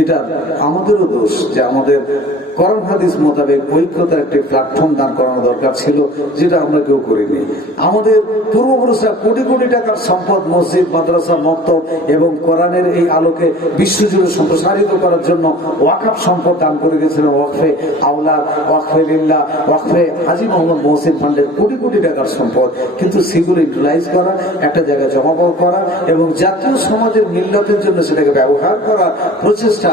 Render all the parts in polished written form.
এটা আমাদেরও দোষ যে আমাদের কোরআন হাদিস মোতাবেক ঐক্যতার একটি প্ল্যাটফর্ম দান করানো দরকার ছিল, যেটা আমরা কেউ করিনি। আমাদের পূর্বপুরুষরা কোটি কোটি টাকার সম্পদ মসজিদ, মাদ্রাসা, মক্তব এবং কোরআনের এই আলোকে বিশ্বজুড়ে সম্প্রসারিত করার জন্য ওয়াকফ সম্পদ দান করে গেছিলেন। ওয়াকফে আওলাদ, ওয়াকফে লিল্লাহ, ওয়াকফে হাজী মোহাম্মদ মহসিন ফান্ডের কোটি কোটি টাকার সম্পদ, কিন্তু সেগুলো ইউটিলাইজ করা, একটা জায়গায় জমা করা এবং জাতীয় সমাজের মিল্লাতের জন্য সেটাকে ব্যবহার করা প্রচেষ্টা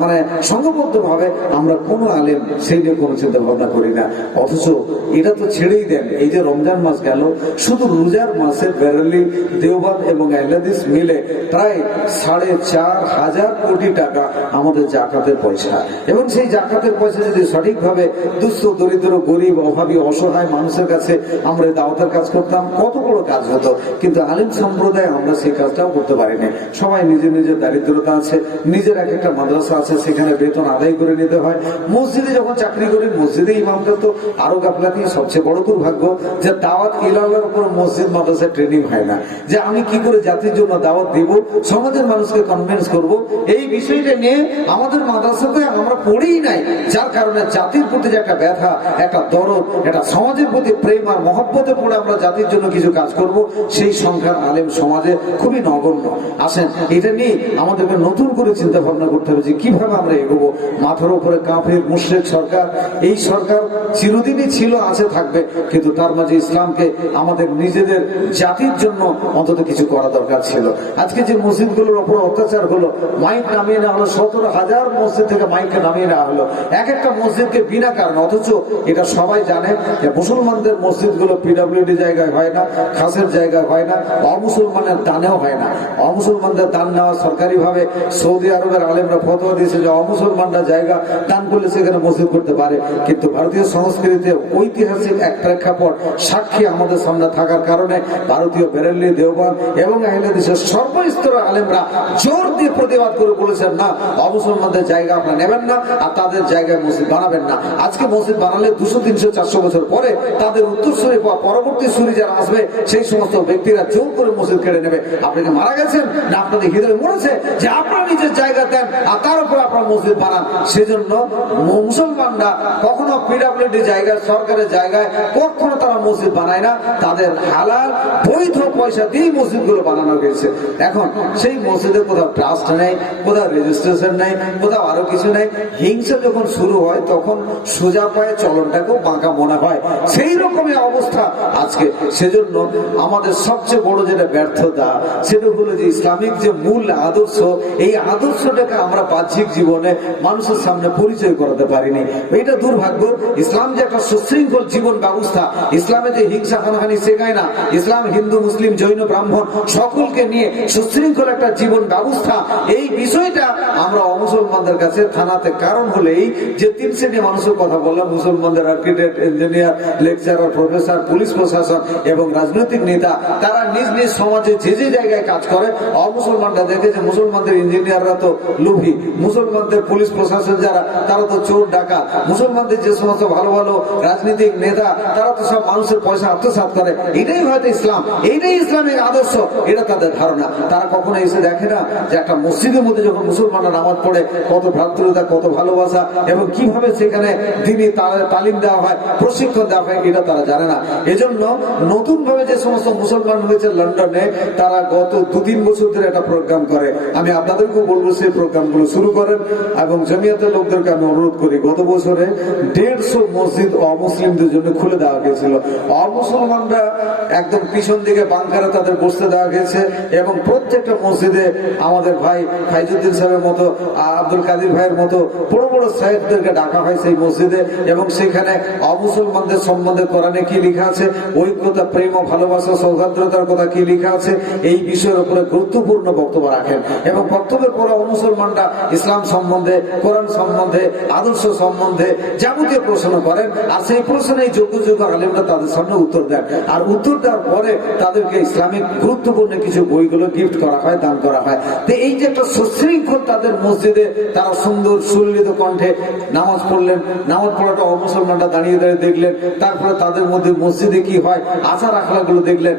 মানে সংঘবদ্ধ ভাবে আমরা কোনো আলেম সেই নিয়ে কোনো চিন্তা ভাবনা করি না। অথচ এটা তো ছেড়েই দেন। এই যে রমজান মাস গেল, শুধু রোজার মাসে বেরেলি, দেওবন্দ এবং আহলে হাদিস মিলে প্রায় 4,500 কোটি টাকা আমাদের জাকাতের পয়সা, এবং সেই জাকাতের পয়সা যদি সঠিকভাবে দুস্থ, দরিদ্র, গরিব, অভাবী, অসহায় মানুষের কাছে আমরা দাওয়াতের কাজ করতাম, কত বড় কাজ হতো। কিন্তু আলেম সম্প্রদায় আমরা সেই কাজটাও করতে পারিনি। সবাই নিজের নিজের দারিদ্রতা আছে, নিজের এক একটা মাদ্রাসা আছে, সেখানে বেতন আদায় করে নিতে হয়। মসজিদে যখন চাকরি করি, মসজিদে ইমামদের তো আরো গাফলাতি। সবচেয়ে বড় দুর্ভাগ্য যে দাওয়াত ইলাল্লাহর উপর মসজিদ মাদ্রাসায় ট্রেনিং হয় না, যে আমি কি করে জাতির জন্য দাওয়াত দিব, সমাজের মানুষকে কনভিন্স করব, এই বিষয়টা নিয়ে আমাদের মাদ্রাসাতে আমরা পড়েই নাই। যার কারণে জাতির প্রতি যে একটা ব্যথা, একটা দরদ, একটা সমাজের প্রতি প্রেম আর মহব্বতে পড়ে আমরা জাতির জন্য কিছু কাজ করব, সেই সংখ্যার আলেম সমাজে খুবই নগণ্য। আসেন, এটা নিয়ে আমাদেরকে নতুন করে চিন্তা ভাবনা করতে হবে যে কিভাবে আমরা এগোবো। মাথার উপরে কাফের মুশরিক সরকার, এই সরকার চিরদিনই ছিল, আছে, থাকবে, কিন্তু তার মাঝে ইসলামকে আমাদের নিজেদের জাতির জন্য অন্তত কিছু করা দরকার ছিল। আজকে যে মসজিদগুলোর উপর অত্যাচার হলো, মাইক নামিয়ে নেওয়া হলো, 17,000 মসজিদ থেকে মাইককে নামিয়ে নেওয়া হলো, এক একটা মসজিদকে বিনা কারণে। অথচ এটা সবাই জানে যে মুসলমানদের মসজিদগুলো পিডব্লিউডি জায়গায় হয় না, খাসের জায়গায় হয় না, অমুসলমানের দানেও হয় না। অমুসলমানদের দান নেওয়া সরকারি ভাবে সৌদি আরবের আলেমরা ফতোয়া দিয়েছে যে অমুসলমানরা জায়গা দান করলে সেখানে মসজিদ করতে পারে। কিন্তু ভারতীয় সংস্কৃতিতে ঐতিহাসিক এক প্রেক্ষাপট সাক্ষী আমাদের সামনে থাকার কারণে ভারতীয় বেরেলি, দেওবন্দ এবং আহলে হাদিসের সর্বস্তরের আলেমরা জোর দিয়ে প্রতিবাদ করে বলেছেন, না, অমুসলমানদের জায়গা আপনারা নেবেন না আর তাদের জায়গায় মসজিদ বানাবেন না। আজকে মসজিদ বানালে 200, 300, 400 বছর পরে তাদের উত্তরসূরি বা পরবর্তী সুরি যারা আসবে, সেই সমস্ত ব্যক্তিরা জোর করে মসজিদ কেড়ে নেবে। আপনি কি মারা গেছেন না আপনাদের হৃদয় মরেছে যে আপনারা নিজের জায়গা দেন আর তার উপর আপনার মসজিদ বানান? সেজন্য মুসলমানরা কখনো পিডব্লিউডি জায়গায়, সরকারের জায়গায় কখনো তারা মসজিদ বানায় না। তাদের হালাল বৈধ পয়সা দিয়ে মসজিদগুলো বানানো হয়েছে। এখন সেই মসজিদে কোথাও ট্রাস্ট নেই, কোথাও রেজিস্ট্রেশন নেই, কোথাও আরো কিছু নেই। হিংসা যখন শুরু হয় তখন সোজা পায়ে চলনটাকেও বাঁকা মনে হয়, সেই রকমই অবস্থা আজকে। সেজন্য আমাদের সবচেয়ে বড় যেটা ব্যর্থতা, সেটা হলো যে ইসলামিক যে মূল আদর্শ, এই আদর্শটাকে আমরা বাহ্যিক জীবনে মানুষের সামনে পরিচয় করাতে পারিনি। এটা দুর্ভাগ্য। ইসলাম যে একটা সুশৃঙ্খল জীবন ব্যবস্থা, ইসলামে যে হিংসা হানাহানি শেখায় না, ইসলাম হিন্দু, মুসলিম, জৈন, ব্রাহ্মণ সকলকে নিয়ে সুশৃঙ্খল একটা জীবন ব্যবস্থা, এই বিষয়টা আমরা অমুসলমানদের কাছে থানাতে। কারণ হলেই যে 3 শ্রেণীর মানুষের কথা বললাম, মুসলমানদের architect, engineer, lecturer, professor, police প্রশাসন এবং রাজনৈতিক নেতা, তারা নিজ নিজ সমাজে যে যে জায়গায় কাজ করে, অমুসলমানরা দেখে যে মুসলমানদের ইঞ্জিনিয়াররা তো লোভী, মুসলমানদের পুলিশ প্রশাসন যারা, তারা তো চোর ডাকাত, মুসলমানদের যে সমস্ত ভালো ভালো রাজনৈতিক নেতা, তারা তো সব মানুষের পয়সা আত্মসাৎ করে। এটাই হয়তো ইসলাম, এইটাই ইসলামিক আদর্শ, এটা তাদের ধারণা। তারা কখনো এসে দেখে না যে একটা মসজিদের মধ্যে যখন মুসলমানরা নামাজ পড়ে কত ভ্রাতৃতা, কত ভালোবাসা এবং কিভাবে সেখানে দিনই তালিম দেওয়া হয়, প্রশিক্ষণ দেওয়া হয়, এটা তারা জানে না। এজন্য নতুন ভাবে যে সমস্ত মুসলমান হয়েছে লন্ডনে, তারা গত 2-3 বছর ধরে একটা প্রোগ্রাম করে। আমি আপনাদেরকেও বলবো সেই প্রোগ্রামগুলো শুরু করেন এবং জমিয়তের লোকদেরকে আমি অনুরোধ করি, গত বছরে 150 মসজিদ অমুসলিমদের জন্য খুলে দেওয়া গেছিল। অমুসলমানরা একদম পিছন দিকে বাংকারে তাদের বসতে দেওয়া গেছে এবং প্রত্যেকটা মসজিদে আমাদের ভাই ফাইজুদ্দিন সাহেবের মতো, আব্দুল কাদির ভাইয়ের মতো বড় বড় সাহেবদেরকে ডাকা হয় সেই মসজিদে, এবং সেখানে অমুসলমানদের সম্বন্ধে কোরআনে কি লেখা আছে, ঐক্যতা, প্রেম ও ভালোবাসা, সৌহার্দ্যতার কথা কি লেখা আছে, এই বিষয়ের উপরে গুরুত্বপূর্ণ বক্তব্য রাখেন। এবং বক্তব্যের পরে মুসলমানরা ইসলাম সম্বন্ধে, কোরআন সম্বন্ধে, আদর্শ সম্বন্ধে যাবতীয় প্রশ্ন করেন, আর সেই প্রশ্নে যোগ্য যোগ্য আলেমরা তাদের সামনে উত্তর দেন। আর উত্তর দেওয়ার পরে তাদেরকে ইসলামিক গুরুত্বপূর্ণ কিছু বইগুলো গিফট করা হয়, দান করা হয়। তো এই যে একটা সুশৃঙ্খল তাদের মসজিদে, তারা সুন্দর সুললিত কণ্ঠে নামাজ পড়লেন, নামাজ পড়াটা অমুসলমানরা দাঁড়িয়ে দাঁড়িয়ে দেখলেন, তারপরে তাদের মধ্যে মসজিদে কি হয়, আচার আখড়াগুলো দেখলেন।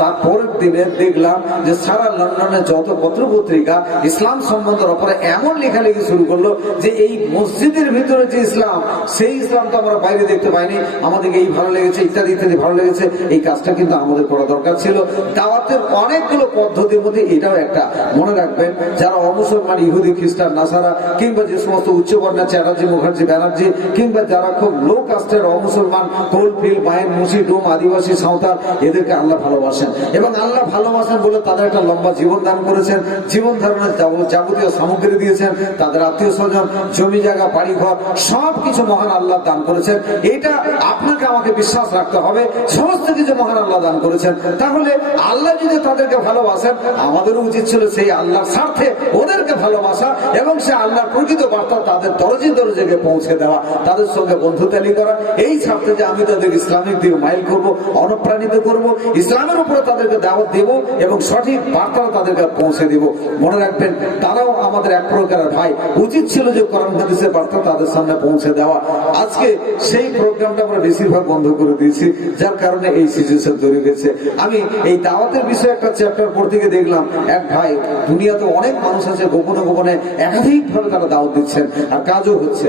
তারপরের দিনে দেখলাম যে সারা লন্ডনে যত পত্র পত্রিকা ইসলাম সম্বন্ধে তার উপরে এমন লেখালেখি শুরু করলো যে এই মসজিদের ভিতরে যে ইসলাম, সেই ইসলাম তো আমরা বাইরে দেখতে পাইনি, আমাদেরকে এই ভালো লেগেছে ইত্যাদি ইত্যাদি ভালো লেগেছে। এই কাজটা কিন্তু আমাদের করা দরকার ছিল। দাওয়াতের অনেকগুলো পদ্ধতির মধ্যে এটাও একটা। মনে রাখবেন, যারা অমুসলমান, ইহুদি, খ্রিস্টান, নাসারা, কিংবা যে সমস্ত উচ্চবর্ণের চ্যাটার্জি, মুখার্জি, ব্যানার্জি, কিংবা যারা খুব লো কাস্টের অমুসলমান, কোলফিল, বায়েন, মুসি, ডোম, আদিবাসী, সাঁওতাল, এদেরকে আল্লাহ ভালোবাসেন এবং আল্লাহ ভালোবাসেন বলে তাদের একটা লম্বা জীবন দান করেছেন, জীবন ধারণের যাবতীয় সামগ্রী দিয়েছেন, তাদের আত্মীয় স্বজন, জমি জায়গা, বাড়ি ঘর, সবকিছু মহান আল্লাহ দান করেছেন। এটা আপনাকে আমাকে বিশ্বাস রাখতে হবে, সমস্ত কিছু মহান আল্লাহ দান করেছেন। তাহলে আল্লাহ যদি তাদেরকে ভালোবাসেন, আমাদেরও উচিত ছিল সেই আল্লাহর স্বার্থে ওদেরকে ভালোবাসা এবং সে আল্লাহর প্রকৃত বার্তা তাদের দরজে পৌঁছে দেওয়া, তাদের সঙ্গে বন্ধুতালি করা, এই স্বার্থে যে আমি তাদের ইসলামিক দিকে মাইল করব, অনুপ্রাণিত করব, ইসলামের উপরে তাদেরকে দাওয়াত দেব এবং সঠিক বার্তা তাদেরকে পৌঁছে দেব। মনে রাখবেন, তারাও আমাদের এক প্রকারের ভাই, উচিত ছিল যে কোরআন হাদিসের বার্তা তাদের সামনে পৌঁছে দেওয়া। আজকে সেই প্রোগ্রামটা আমরা বেশিরভাগ বন্ধ করে দিয়েছি, যার কারণে এই সিচুয়েশন তৈরি হয়েছে। আমি এই দাওয়াতের বিষয়ে একটা চ্যাপ্টার পড়তে গিয়ে দেখলাম, এক ভাই, দুনিয়াতে অনেক মানুষ আছে গোপনে গোপনে একাধিকভাবে তারা দাওয়াত দিচ্ছেন আর কাজও হচ্ছে।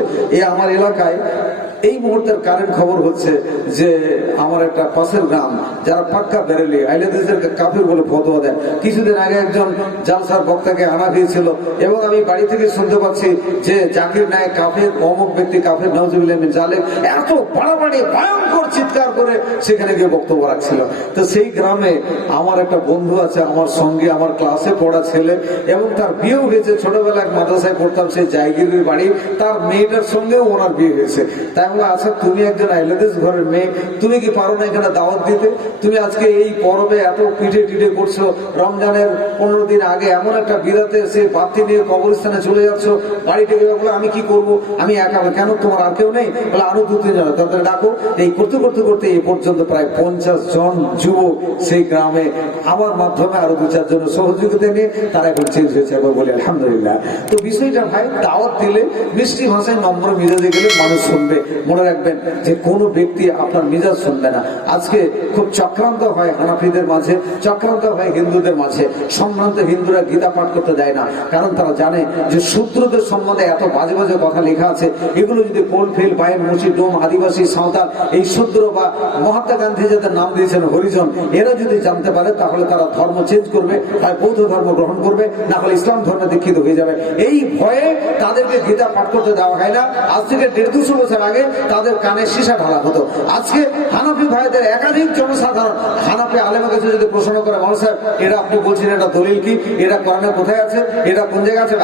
আমার এলাকায় এই মুহূর্তের কারেন্ট খবর হচ্ছে যে আমার একটা পাশের গ্রাম, যারা পাক্কা বেরেলি আইলেদেশের কাফির বলে ফতোয়া দেন, কিছুদিন আগে একজন জালসার বক্তাকে আনা হয়েছিল এবং আমি বাড়ি থেকে শুনতে পাচ্ছি যে জাকির নায়ক কাফের, অমুক ব্যক্তি কাফের, নওজুবিল্লাহ মিন জালেক, এত বাড়াবাড়ি ভয়ঙ্কর চিৎকার করে সেখানে গিয়ে বক্তব্য রাখছিল। তো সেই গ্রামে আমার একটা বন্ধু আছে, আমার সঙ্গে আমার ক্লাসে পড়া ছেলে, এবং তার বিয়েও হয়েছে, ছোটবেলায় মাদ্রাসায় পড়তাম সেই জায়গিরির বাড়ি, তার মেয়েটার সঙ্গেও ওনার বিয়ে হয়েছে। তাই আমরা, আচ্ছা তুমি একজন আইলেদেশ ঘরের মেয়ে, তুমি কি পারো না এখানে দাওয়াত দিতে? তুমি আজকে এই পরবে এত পিঠে টিঠে করছো, রমজানের 15 দিন আগে এমন একটা বিরাতে সে বাতি নিয়ে কবরস্থানে চলে যাচ্ছ, বাড়ি থেকে বলে আমি কি করব, আমি একা, কেন তোমার আর কেউ নেই? বলে আরো 2-3 জন, তাদের ডাকো। এই করতে করতে করতে এই পর্যন্ত প্রায় 50 জন যুবক সেই গ্রামে আমার মাধ্যমে আরো 2-4 জনের সহযোগিতা নিয়ে তারা এখন চেঞ্জ হয়েছে, একবার বলি আলহামদুলিল্লাহ। তো বিষয়টা ভাই, দাওয়াত দিলে মিষ্টি ভাষায় নম্র মিজাজে গেলে মানুষ শুনবে। মনে রাখবেন যে কোনো ব্যক্তি আপনার মিজাজ শুনবে না। আজকে খুব চক্রান্ত হয় হানাফিদের মাঝে, চক্রান্ত হয় হিন্দুদের মাঝে। সম্ভ্রান্ত হিন্দুরা গীতা পাঠ করতে দেয় না, কারণ তারা জানে যে শূদ্রদের সম্বন্ধে এত বাজে বাজে কথা লেখা আছে, এগুলো যদি কোলফিল, বায়েন, মুসি, ডোম, আদিবাসী, সাঁওতাল, এই শূদ্র বা মহাত্মা গান্ধী যাদের নাম দিয়েছেন হরিজন, এরা যদি জানতে পারে তাহলে তারা ধর্ম চেঞ্জ করবে, হয় বৌদ্ধ ধর্ম গ্রহণ করবে, না হলে ইসলাম ধর্মে দীক্ষিত হয়ে যাবে। এই ভয়ে তাদেরকে গীতা পাঠ করতে দেওয়া হয় না। আজ থেকে 150-200 বছর আগে তাদের কানে সীসা ঢালা হতো। আজকে হানাফি ভাইদের একাধিক জনসাধারণ হানাফি আলেমের কাছে যদি প্রশ্ন করে, মানুষ সাহেব এটা আপনি বলছেন এটা দলিল কি, এটা কোরআনে কোথায় আছে, এটা কোন জায়গায় আছে,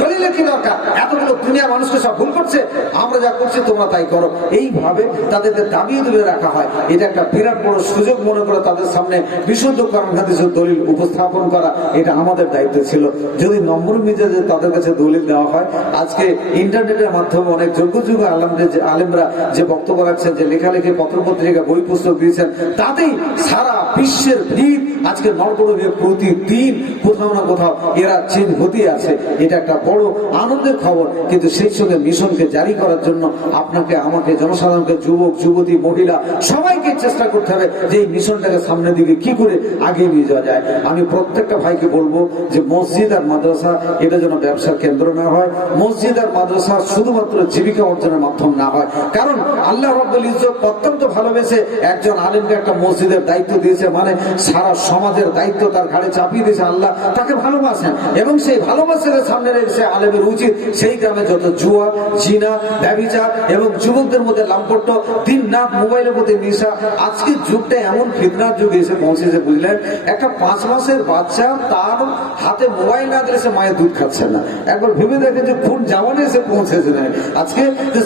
দলিলের কি দরকার, এতগুলো দুনিয়া মানুষকে সব ভুল করছে, আমরা যা করছি তোমরা তাই করো। এইভাবে তাদেরকে দাবিয়ে তুলে রাখা হয়। এটা একটা বিরাট বড় সুযোগ মনে করে তাদের সামনে বিশুদ্ধ কোরআন হাদিসের দলিল উপস্থাপন করা, এটা আমাদের দায়িত্ব ছিল। যদি নম্র মিজাজে তাদের কাছে দলিল দেওয়া হয়, আজকে ইন্টারনেটের মাধ্যমে অনেক যোগ্য যুগ আলেমরা যে বক্তব্য রাখছেন, যে লেখালেখি, পত্রপত্রিকা, বই পুস্তক দিয়েছেন, তাতেই সারা বিশ্বের ভিড় আজকে নরকরবে প্রতিদিন কোথাও না কোথাও এরা চেঞ্জ হতে আছে। এটা একটা বড় আনন্দের খবর। কিন্তু সেই সঙ্গে মিশনকে জারি করার জন্য আপনাকে, আমাকে, জনসাধারণকে, যুবক, যুবতী, মহিলা সবাইকে চেষ্টা করতে হবে যে এই মিশনটাকে সামনের দিকে কি করে আগে নিয়ে যাওয়া যায়। আমি প্রত্যেকটা ভাইকে বলবো যে মসজিদ আর মাদ্রাসা এটা যেন ব্যবসার কেন্দ্র না হয়, মসজিদ আর মাদ্রাসা শুধুমাত্র জীবিকা অর্জনের মাধ্যম না হয়। কারণ আল্লাহ রাব্বুল ইজ্জত অত্যন্ত ভালোবেসে একজন আলেমকে একটা মসজিদের দায়িত্ব দিয়েছে, মানে সারা সমাজের দায়িত্ব তার ঘাড়ে চাপিয়ে দিয়েছে। আল্লাহ তাকে ভালোবাসেন এবং সেই ভালোবাসার সামনে রেখে আলেমের উচিত সেই গ্রামে যত জুয়া, জিনা, ব্যভিচার এবং যুবকদের মধ্যে লাম্পট্য, দিন রাত মোবাইলের মধ্যে নেশা, আজকের যুগটা এমন ফিতনার যুগে এসে পৌঁছেছে, বুঝলেন? একটা 5 মাসের বাচ্চা তার হাতে মোবাইল না দিলে সে মায়ের দুধ খাচ্ছে না। একবার ভেবে দেখেন যে কোন জামানে এসে পৌঁছেছে না আজকে।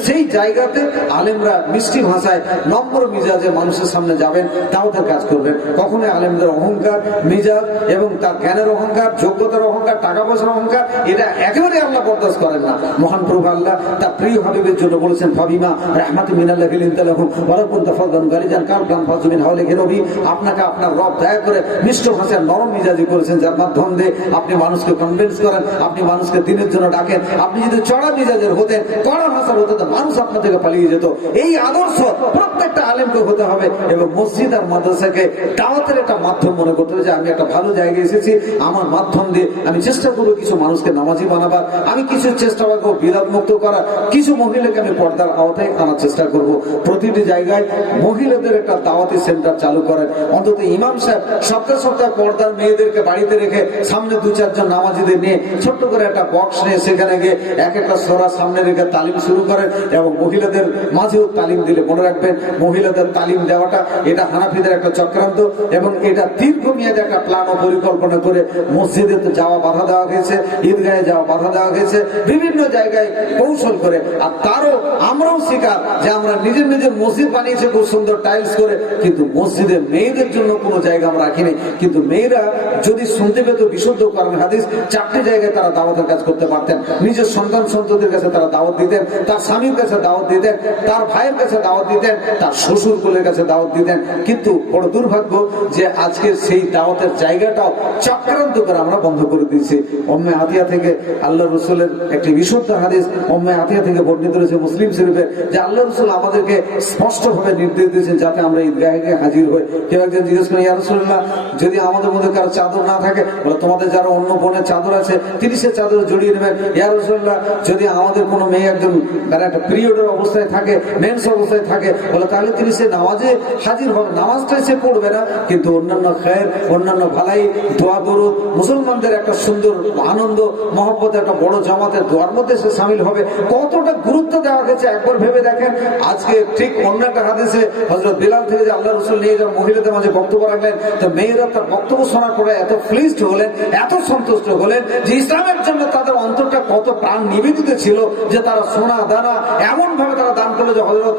সেই জায়গাতে আলেমরা মিষ্টি ভাষায় নম্র মিজাজে মানুষের সামনে যাবেন, দাওয়াতের কাজ করবেন। কখনোই আলেমদের অহংকার, মিজাজ এবং তার জ্ঞানের অহংকার, যোগ্যতার অহংকার, টাকা পয়সার অহংকার, এটা একেবারে আল্লাহ বরদাস্ত করেন না। মহান প্রভু আল্লাহ তার প্রিয় হাবিবের জন্য বলেছেন, ফাবিমা রাহমাতি মিনাল্লাহি লিনতা লাহুম ওয়া লাউ কুনতা ফাযযান গালিজান কালবান ফাযমিন হাওলিহি নবী, আপনাকে আপনার রব দয়া করে মিষ্ট ভাষায় নরম মিজাজি করেছেন, যার মাধ্যম দিয়ে আপনি মানুষকে কনভিন্স করেন, আপনি মানুষকে দিনের জন্য ডাকেন। আপনি যদি চড়া মিজাজের হতেন, কড়া ভাষার হতেন, মানুষ আপনার থেকে পালিয়ে যেত। এই আদর্শ প্রত্যেকটা আলেমকে হতে হবে এবং মসজিদ আর মাদ্রাসাকে দাওয়াতের একটা মাধ্যম মনে করতে হবে যে আমি একটা ভালো জায়গায় এসেছি, আমার মাধ্যম দিয়ে আমি চেষ্টা করবো কিছু মানুষকে নামাজি বানাবার, আমি কিছু চেষ্টা করবো বিরাট মুক্ত করা, কিছু মহিলাকে আমি পর্দার আওতায় আনার চেষ্টা করব। প্রতিটি জায়গায় মহিলাদের একটা দাওয়াতি সেন্টার চালু করেন, অন্তত ইমাম সাহেব সপ্তাহে সপ্তাহে পর্দার মেয়েদেরকে বাড়িতে রেখে সামনে 2-4 জন নামাজিদের নিয়ে ছোট্ট করে একটা বক্স নিয়ে সেখানে গিয়ে এক একটা সূরা সামনে রেখে তালিম শুরু করেন এবং মহিলাদের মাঝেও তালিম দিলে মনে রাখবেন মহিলাদের তালিম দেওয়াটা এটা হানাফিদের একটা চক্রান্ত এবং এটা দীর্ঘমেয়াদী একটা প্ল্যান ও পরিকল্পনা করে মসজিদে তো যাওয়া বাধা দেওয়া হয়েছে, ঈদগাহে যাওয়া বাধা দেওয়া হয়েছে, বিভিন্ন জায়গায় কৌশল করে। আর তারও আমরাও শিকার যে আমরা নিজের নিজের মসজিদ বানিয়েছি খুব সুন্দর টাইলস করে, কিন্তু মসজিদে মেয়েদের জন্য কোনো জায়গা আমরা রাখিনি। কিন্তু মেয়েরা যদি শুনতে পেত বিশুদ্ধ কোরআন হাদিস, 4টি জায়গায় তারা দাওয়াতের কাজ করতে পারতেন। নিজের সন্তান সন্ততির কাছে তারা দাওয়াত দিতেন, তার স্বামীর কাছে দাওয়াত দিতেন, তার ভাইয়ের কাছে দাওয়াত দিতেন, তার শ্বশুর কুলের কাছে দাওয়াত দিতেন। কিন্তু বড় দুর্ভাগ্য যে আজকে সেই দাওয়াতের জায়গাটাও চক্রান্ত করে আমরা বন্ধ করে দিয়েছি। উম্মে আতিয়া থেকে আল্লাহ রসুলের একটি বিশুদ্ধ হাদিস উম্মে আতিয়া থেকে বর্ণিত রয়েছে মুসলিম শরীফে, যে আল্লাহ রসুল আমাদেরকে স্পষ্টভাবে নির্দেশ দিয়েছেন যাতে আমরা ঈদগাহে হাজির হই। কেউ একজন জিজ্ঞেস করেন, ইয়া রাসূলুল্লাহ, যদি আমাদের মধ্যে কারো চাদর না থাকে, বলে তোমাদের যারা অন্য বোনের চাদর আছে তিনি সে চাদর জড়িয়ে নেবেন। ইয়া রাসূলুল্লাহ, যদি আমাদের কোনো মেয়ে একজন তারা একটা পিরিয়ডের অবস্থায় থাকে, মেন্স অবস্থায় থাকে, বলে তাহলে তিনি সে নামাজে হাজির হবে, নামাজটাই সে পড়বে না, কিন্তু অন্যান্য খায়ের, অন্যান্য ভালাই, দোয়া দরুদ, মুসলমানদের একটা সুন্দর আনন্দ মহব্বত একটা বড় জামাতের দোয়ার মধ্যে সে সামিল হবে। কতটা গুরুত্ব দেওয়া গেছে একবার ভেবে দেখেন। আজকে ঠিক অন্য একটা হাদিসে হযরত বিলাল থেকে যে আল্লাহ রাসূল নিয়ে যান মহিলাদের মাঝে বক্তব্য রাখলেন, তো মেয়েরা তার বক্তব্য শোনার পরে এত প্লিজড হলেন, এত সন্তুষ্ট হলেন যে ইসলামের জন্য তাদের অন্তরটা কত প্রাণ নিবেদিত ছিল যে তারা সোনা দানা এমন ভাবে তারা দান করলো যে হযরত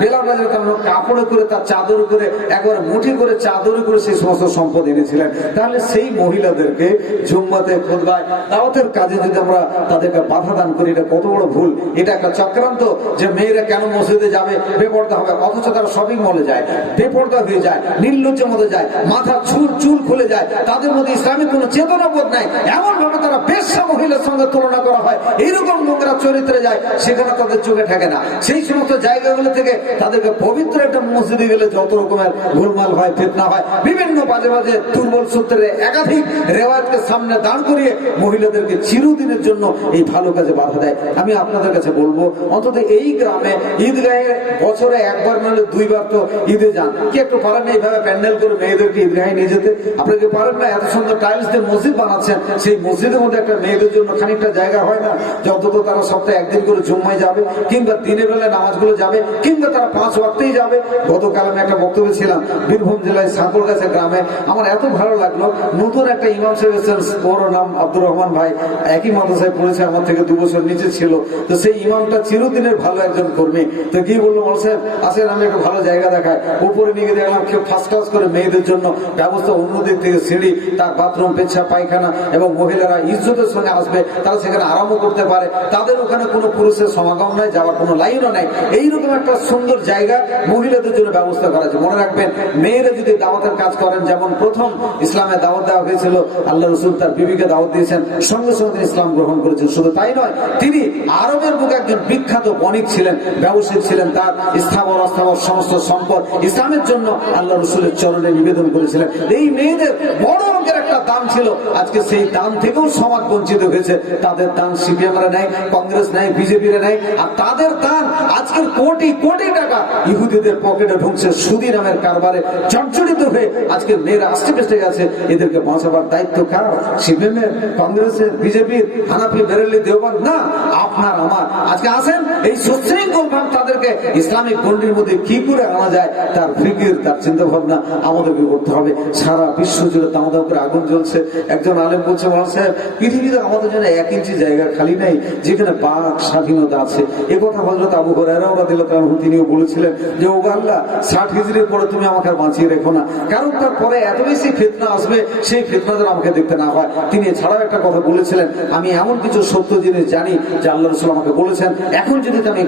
বিলাল রাদিয়াল্লাহু আনহু কাপড়ে করে তার চাদর করে একবার মুঠি করে চাদরে করে সেই সমস্ত সম্পদ এনেছিলেন। তাহলে সেই মহিলাদেরকে জুম্মাতে খুতবায় দাওয়াতের কাজে যদি আমরা তাদেরকে বাধা দান করি, এটা কত বড় ভুল। এটা একটা চক্রান্ত যে মেয়েরা কেন মসজিদে যাবে, বেপর্দা হবে, অথচ তারা শপিং মলে যায়, বেপর্দা হয়ে যায়, নির্লজ্জের মধ্যে যায়, মাথা চুল খুলে যায়, তাদের মধ্যে ইসলামিক কোনো চেতনা বোধ নাই, এমন ভাবে তারা বেশ্যা মহিলার সঙ্গে তুলনা করা হয়, এইরকম নোংরা চরিত্রে যায়, সেখানে তাদের চোখে ঠেকে না। সেই সমস্ত জায়গাগুলো থেকে তাদেরকে পবিত্র একটা মসজিদে গেলে যত রকমের গোলমাল হয়, ফিতনা হয়, বিভিন্ন বাজে বাজে দুর্বল সূত্রে একাধিক রেওয়ায়তকে সামনে দাঁড় করিয়ে মহিলাদেরকে চিরদিনের জন্য এই ভালো কাজে বাধা দেয়। আমি আপনাদের কাছে বলবো, অন্তত এই গ্রামে ঈদগাহে বছরে একবার নইলে 2 বার তো ঈদে যান। কি একটু পারেন না এইভাবে প্যান্ডেল করে মেয়েদেরকে ঈদগাহে নিয়ে যেতে? আপনাকে পারেন না? এত সুন্দর টাইলস দিয়ে মসজিদ বানাচ্ছেন, সেই মসজিদের মধ্যে একটা মেয়েদের জন্য খানিকটা জায়গা হয় না? যত তারা সপ্তাহে একদিন করে জুম্মায় যাবে, কিংবা দিনের বেলায় নামাজগুলো যাবে, কিংবা তারা 5 ওয়াক্তেই যাবে। গতকাল আমি একটা বক্তব্য ছিলাম বীরভূম জেলায় সাঁকড়গাছা গ্রামে, আমার এত ভালো লাগলো। নতুন একটা ইমাম সাহেব এসেছেন, ওর নাম আব্দুর রহমান ভাই, একই মাদ্রাসায় পড়েছে, আমার থেকে 2 বছর নিচে ছিল। তো সেই ইমামটা চিরদিনের ভালো একজন কর্মী। তো কি বললো, মল সাহেব আসেন আমি একটা ভালো জায়গা দেখায়। উপরে নিয়ে দেখলাম কেউ ফার্স্ট ক্লাস করে মেয়েদের জন্য ব্যবস্থা, অন্যদিক থেকে সিঁড়ি, তার বাথরুম, পেচ্ছাপ, পায়খানা, এবং মহিলারা ইজ্জতের সঙ্গে আসবে, তারা সেখানে আরামও করতে পারে, তাদের ওখানে কোনো পুরুষের সমাগম নাই, যাওয়ার কোনো লাইনও নাই। এইরকম একটা সুন্দর জায়গা মহিলাদের জন্য ব্যবস্থা করা আছে। মনে রাখবেন, মেয়েরা যদি দাওয়াতের কাজ করেন, যেমন প্রথম ইসলামে দাওয়াত দেওয়া হয়েছিল, আল্লাহ রসুল তার বিবিকে দাওয়াত দিয়েছেন, সঙ্গে সঙ্গে তিনি ইসলাম গ্রহণ করেছেন। শুধু তাই নয়, তিনি আরবের বুকে একজন বিখ্যাত বণিক ছিলেন, ব্যবসায়িক ছিলেন, তার স্থাবর অস্থাবর সমস্ত সম্পদ ইসলামের জন্য আল্লাহ রসুলের চরণে নিবেদন করেছিলেন। এই মেয়েদের বড় অঙ্কের একটা দান ছিল, আজকে সেই দান থেকেও সমাজ বঞ্চিত হয়েছে। তাদের দান সিপিএমরা নেয়, কংগ্রেস নেয়, বিজেপিরা নেয়, আর তাদের দান আজকের কোটি কোটি টাকা ইহুদিদের পকেটে ঢুকছে সুদি নামের কারবারে জর্জরিত হয়ে আজকে মেয়েরা আস্তে পেস্টে গেছে। এদেরকে বাঁচাবার দায়িত্ব কার? সিপিএমের, কংগ্রেসের, বিজেপির, হানাফি, বেরেলি, দেওবন্দ? না, আপনার আমার। আজকে আসেন এই সুশৃঙ্খল ভাব তাদেরকে ইসলামিক গণ্ডির মধ্যে কি করে আনা যায়, তার ফিকির, তার চিন্তা ভাবনা আমাদেরকে করতে হবে। সারা বিশ্ব জুড়ে দামদাম করে আগুন জ্বলছে। একজন আলেম বলছে, মহান সাহেব, পৃথিবীতে আমাদের জন্য 1 ইঞ্চি জায়গা খালি নেই যেখানে বাক স্বাধীনতা আছে। এ কথা হযরত আবু হুরায়রা রাদিয়াল্লাহু আনহু তিনিও বলেছিলেন যে, ও আল্লাহ, 60 হিজরির পরে তুমি আমাকে আর বাঁচিয়ে রেখো না, কারণ তারপরে এত বেশি ফিতনা আসবে, সেই ফিতনা যেন আমাকে দেখতে না হয়। তিনি এছাড়াও একটা কথা বলেছিলেন, আমি এমন কিছু সত্য জিনিস জানি যে আল্লাহ রাসূল আমাকে বলেছেন, এখন যদি আমি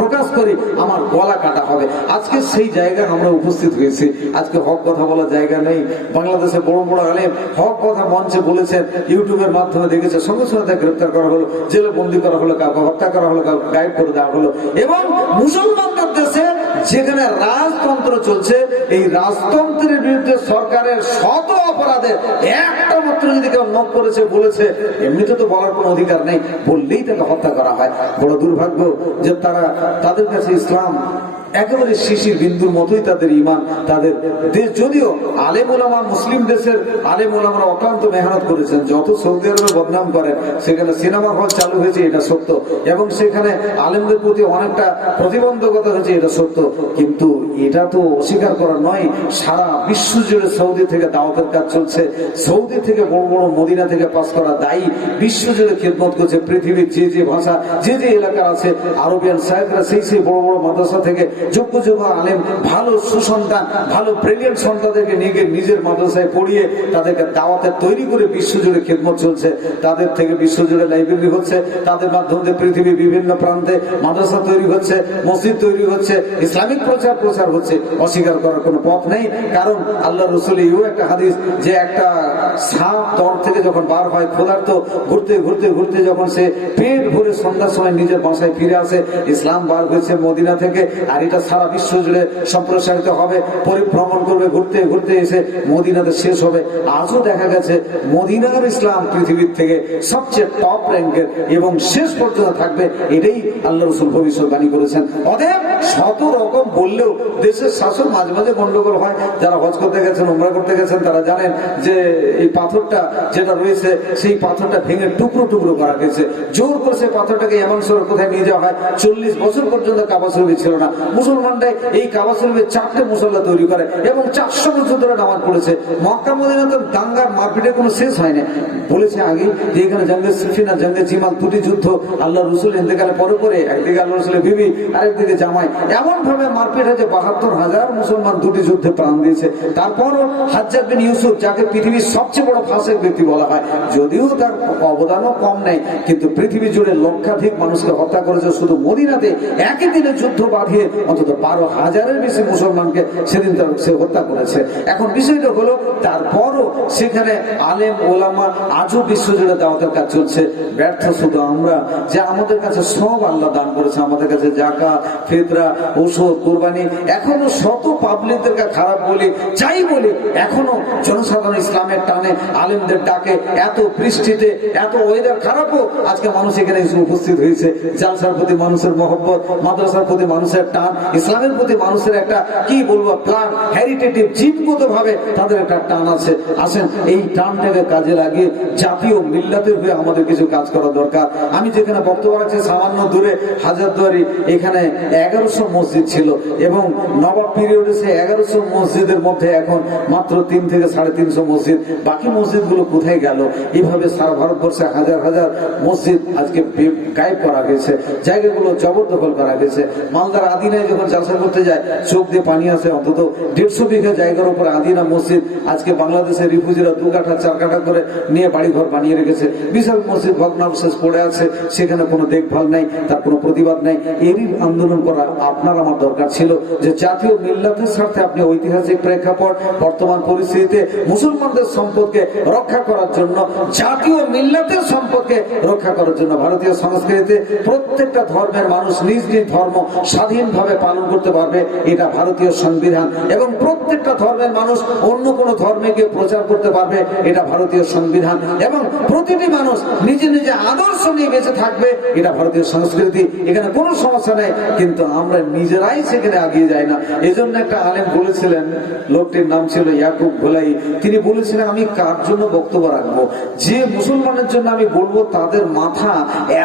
প্রকাশ করি আমার গলা কাটা হবে। আজকে সেই জায়গায় আমরা উপস্থিত হয়েছি। আজকে হক কথা বলার জায়গা নেই। বাংলাদেশে বড় বড় আলেম হক কথা মঞ্চে বলেছেন, ইউটিউবের মাধ্যমে দেখেছে, সঙ্গে সঙ্গে তাকে গ্রেপ্তার করা হলো, জেলে বন্দী করা হলো, কাউকে হত্যা করা হলো, কাউকে গায়েব করে দেওয়া হলো। এবং মুসলমানদের দেশে যেখানে রাজতন্ত্র চলছে, এই রাজতন্ত্রের বিরুদ্ধে সরকারের শত অপরাধের একটা মাত্র যদি কেউ নক করেছে বলেছে, এমনিতে তো বলার কোনো অধিকার নেই, বললেই তাকে হত্যা করা হয়। বড় দুর্ভাগ্য যে তাদের কাছে ইসলাম একেবারে শিশির বিন্দুর মতোই তাদের ইমান, তাদের দেশ। যদিও আলেম ওলামা, মুসলিম দেশের আলেম ওলামারা অক্লান্ত মেহনত করেছেন। যত সৌদি আরবে বদনাম করেন, সেখানে সিনেমা হল চালু হয়েছে, এটা সত্য, এবং সেখানে আলেমদের প্রতি অনেকটা প্রতিবন্ধকতা হয়েছে, এটা সত্য। কিন্তু এটা তো অস্বীকার করা নয়, সারা বিশ্ব জুড়ে সৌদি থেকে দাওয়াতের কাজ চলছে। সৌদি থেকে বড় বড় মদিনা থেকে পাস করা দায়ী বিশ্ব জুড়ে খেদমত করছে। পৃথিবীর যে যে ভাষা, যে যে এলাকা আছে, আরবিয়ান সাহেবরা সেই বড় বড় মাদ্রাসা থেকে যোগ্য যোগ্য আলেম, ভালো সুসন্তান, ভালো ব্রিলিয়ান্ট সন্তানদেরকে নিয়ে নিজের মাদ্রাসায় পড়িয়ে তাদেরকে দাওয়াতের তৈরি করে বিশ্বজুড়ে খেদমত চলছে। তাদের থেকে বিশ্বজুড়ে লাইব্রেরি হচ্ছে, তাদের মাধ্যমে পৃথিবীর বিভিন্ন প্রান্তে মাদ্রাসা তৈরি হচ্ছে, মসজিদ তৈরি হচ্ছে, ইসলামিক প্রচার হচ্ছে। অস্বীকার করার কোনো পথ নেই। কারণ আল্লাহ রসুল একটা হাদিস, যে একটা সাপ দর থেকে যখন বার হয়, ক্ষুধার্ত ঘুরতে ঘুরতে ঘুরতে যখন সে পেট ভরে সন্ধ্যার সময় নিজের বাসায় ফিরে আসে, ইসলাম বার হয়েছে মদিনা থেকে, আর এটা সারা বিশ্ব জুড়ে সম্প্রসারিত হবে, পরিভ্রমণ করবে, ঘুরতে ঘুরতে এসে মদিনাতে শেষ হবে। আজও দেখা গেছে মদিনার ইসলাম পৃথিবীর থেকে সবচেয়ে টপ র্যাঙ্কের এবং শেষ পর্যন্ত থাকবে, এটাই আল্লাহ রসুল ভবিষ্যৎবাণী করেছেন। অতএব শত রকম বললেও দেশের শাসন মাঝে মাঝে গন্ডগোল হয়। যারা হজ করতে গেছেন, উমরা করতে গেছেন, তারা জানেন যে এই পাথরটা যেটা রয়েছে, সেই পাথরটা ভেঙে টুকরো টুকরো করা গেছে। জোর করে সেই পাথরটাকে এমন সরে কোথায় নিয়ে যাওয়া হয়। 40 বছর পর্যন্ত কাবা শরীফ ছিল না। মুসলমানরাই এই কাবা শরীফের 4টে মুসল্লা তৈরি করে এবং 400 বছর ধরে নামাজ পড়েছে। মক্কা মদিনাতে দাঙ্গার মারপিটের কোনো শেষ হয়নি। বলেছে আগে যে এখানে জঙ্গে সিফিনা, জঙ্গে জিমাল, দুটি যুদ্ধ আল্লাহ রসুল ইন্তেকালের পরে একদিকে আল্লাহ রসুলের বিবি, আরেকদিকে জামাই, এমন ভাবে মারপিট হয়েছে 72,000 মুসলমান দুটি যুদ্ধে প্রাণ দিয়েছে। তারপরও হাজ্জাজ বিন ইউসুফ, যাকে পৃথিবীর সবচেয়ে বড় ফাসেক ব্যক্তি বলা হয়, যদিও তার অবদানও কম নেই, কিন্তু পৃথিবী জুড়ে লক্ষাধিক মানুষকে হত্যা করেছে। শুধু মদিনাতে একই দিনে যুদ্ধ বাঁধিয়ে অন্তত 12,000-এর বেশি মুসলমানকে সেদিন সে হত্যা করেছে। এখন বিষয়টা হলো, তারপরও সেখানে আলেম ওলামা আজও বিশ্বজুড়ে দাওয়াতের কাজ চলছে। ব্যর্থ শুধু আমরা, যে আমাদের কাছে সব আল্লাহ দান করেছে, আমাদের কাছে যাকাত, ফিতরা, ঔষধ, কুরবানি, এখনো শত পাবলিকদেরকে খারাপ বলি, যাই বলি, এখনো জনসাধারণ ইসলামের টানে, আলেমদের ডাকে, এত বৃষ্টিতে, এত ওয়েদার খারাপও আজকে মানুষ এখানে এসে উপস্থিত হয়েছে। জালসার প্রতি মানুষের মহব্বত, মাদ্রাসার প্রতি মানুষের টান, ইসলামের প্রতি মানুষের একটা কি বলবো প্ল্যান, হেরিটেটিভ, জিনগত ভাবে তাদের একটা টান আছে। আসেন এই টানটাকে কাজে লাগিয়ে জাতীয় মিল্লাতের হয়ে আমাদের কিছু কাজ করা দরকার। আমি যেখানে বক্তব্য রাখছি সামান্য দূরে হাজারদুয়ারি, এখানে 1100 মসজিদ ছিল এবং নবাব পিরিয়ডে সে 1100 মসজিদের মধ্যে এখন মাত্র 3 থেকে 350 মসজিদ। বাকি মসজিদগুলো কোথায় গেল? এইভাবে সারা ভারতবর্ষে হাজার হাজার মসজিদ আজকে গায়েব করা হয়েছে, জায়গাগুলো জবরদখল করা হয়েছে। মালদার আদিনায় যখন চাষা করতে যায়, চোখ দিয়ে পানি আসে। অন্তত 150 বিঘা জায়গার উপরে আদিনা মসজিদ আজকে বাংলাদেশের রিফিউজিরা 2 কাঠা 4 কাঠা করে নিয়ে বাড়িঘর বানিয়ে রেখেছে। বিশাল মসজিদ ভগ্নাবশেষ পড়ে আছে, সেখানে কোনো দেখভাল নাই, তার কোনো প্রতিবাদ নাই। এরই আন্দোলন করা আপনার আমার দরকার ছিল, যে জাতীয় মিল্লাতের স্বার্থে আপনি ঐতিহাসিক প্রেক্ষাপট, বর্তমান পরিস্থিতিতে মুসলমানদের সম্পদকে রক্ষা করার জন্য, জাতীয় মিল্লাতের সম্পদকে রক্ষা করার জন্য, ভারতীয় সংস্কৃতিতে প্রত্যেকটা ধর্মের মানুষ নিজ নিজ ধর্ম স্বাধীনভাবে পালন করতে পারবে, এটা ভারতীয় সংবিধান। এবং প্রত্যেকটা ধর্মের মানুষ অন্য কোনো ধর্মকে প্রচার করতে পারবে, এটা ভারতীয় সংবিধান। এবং প্রতিটি মানুষ নিজে নিজে আদর্শ নিয়ে বেঁচে থাকবে, এটা ভারতীয় সংস্কৃতি। এখানে কোনো সমস্যা নেই, কিন্তু আমরা নিজেরাই সেখানে আগিয়ে যাই না। এজন্য একটা আলেম বলেছিলেন, লোকটির নাম ছিল ইয়াকুব ভোলাই, তিনি বলেছিলেন, আমি কার জন্য বক্তব্য রাখবো? যে মুসলমানের জন্য আমি বলবো, তাদের মাথা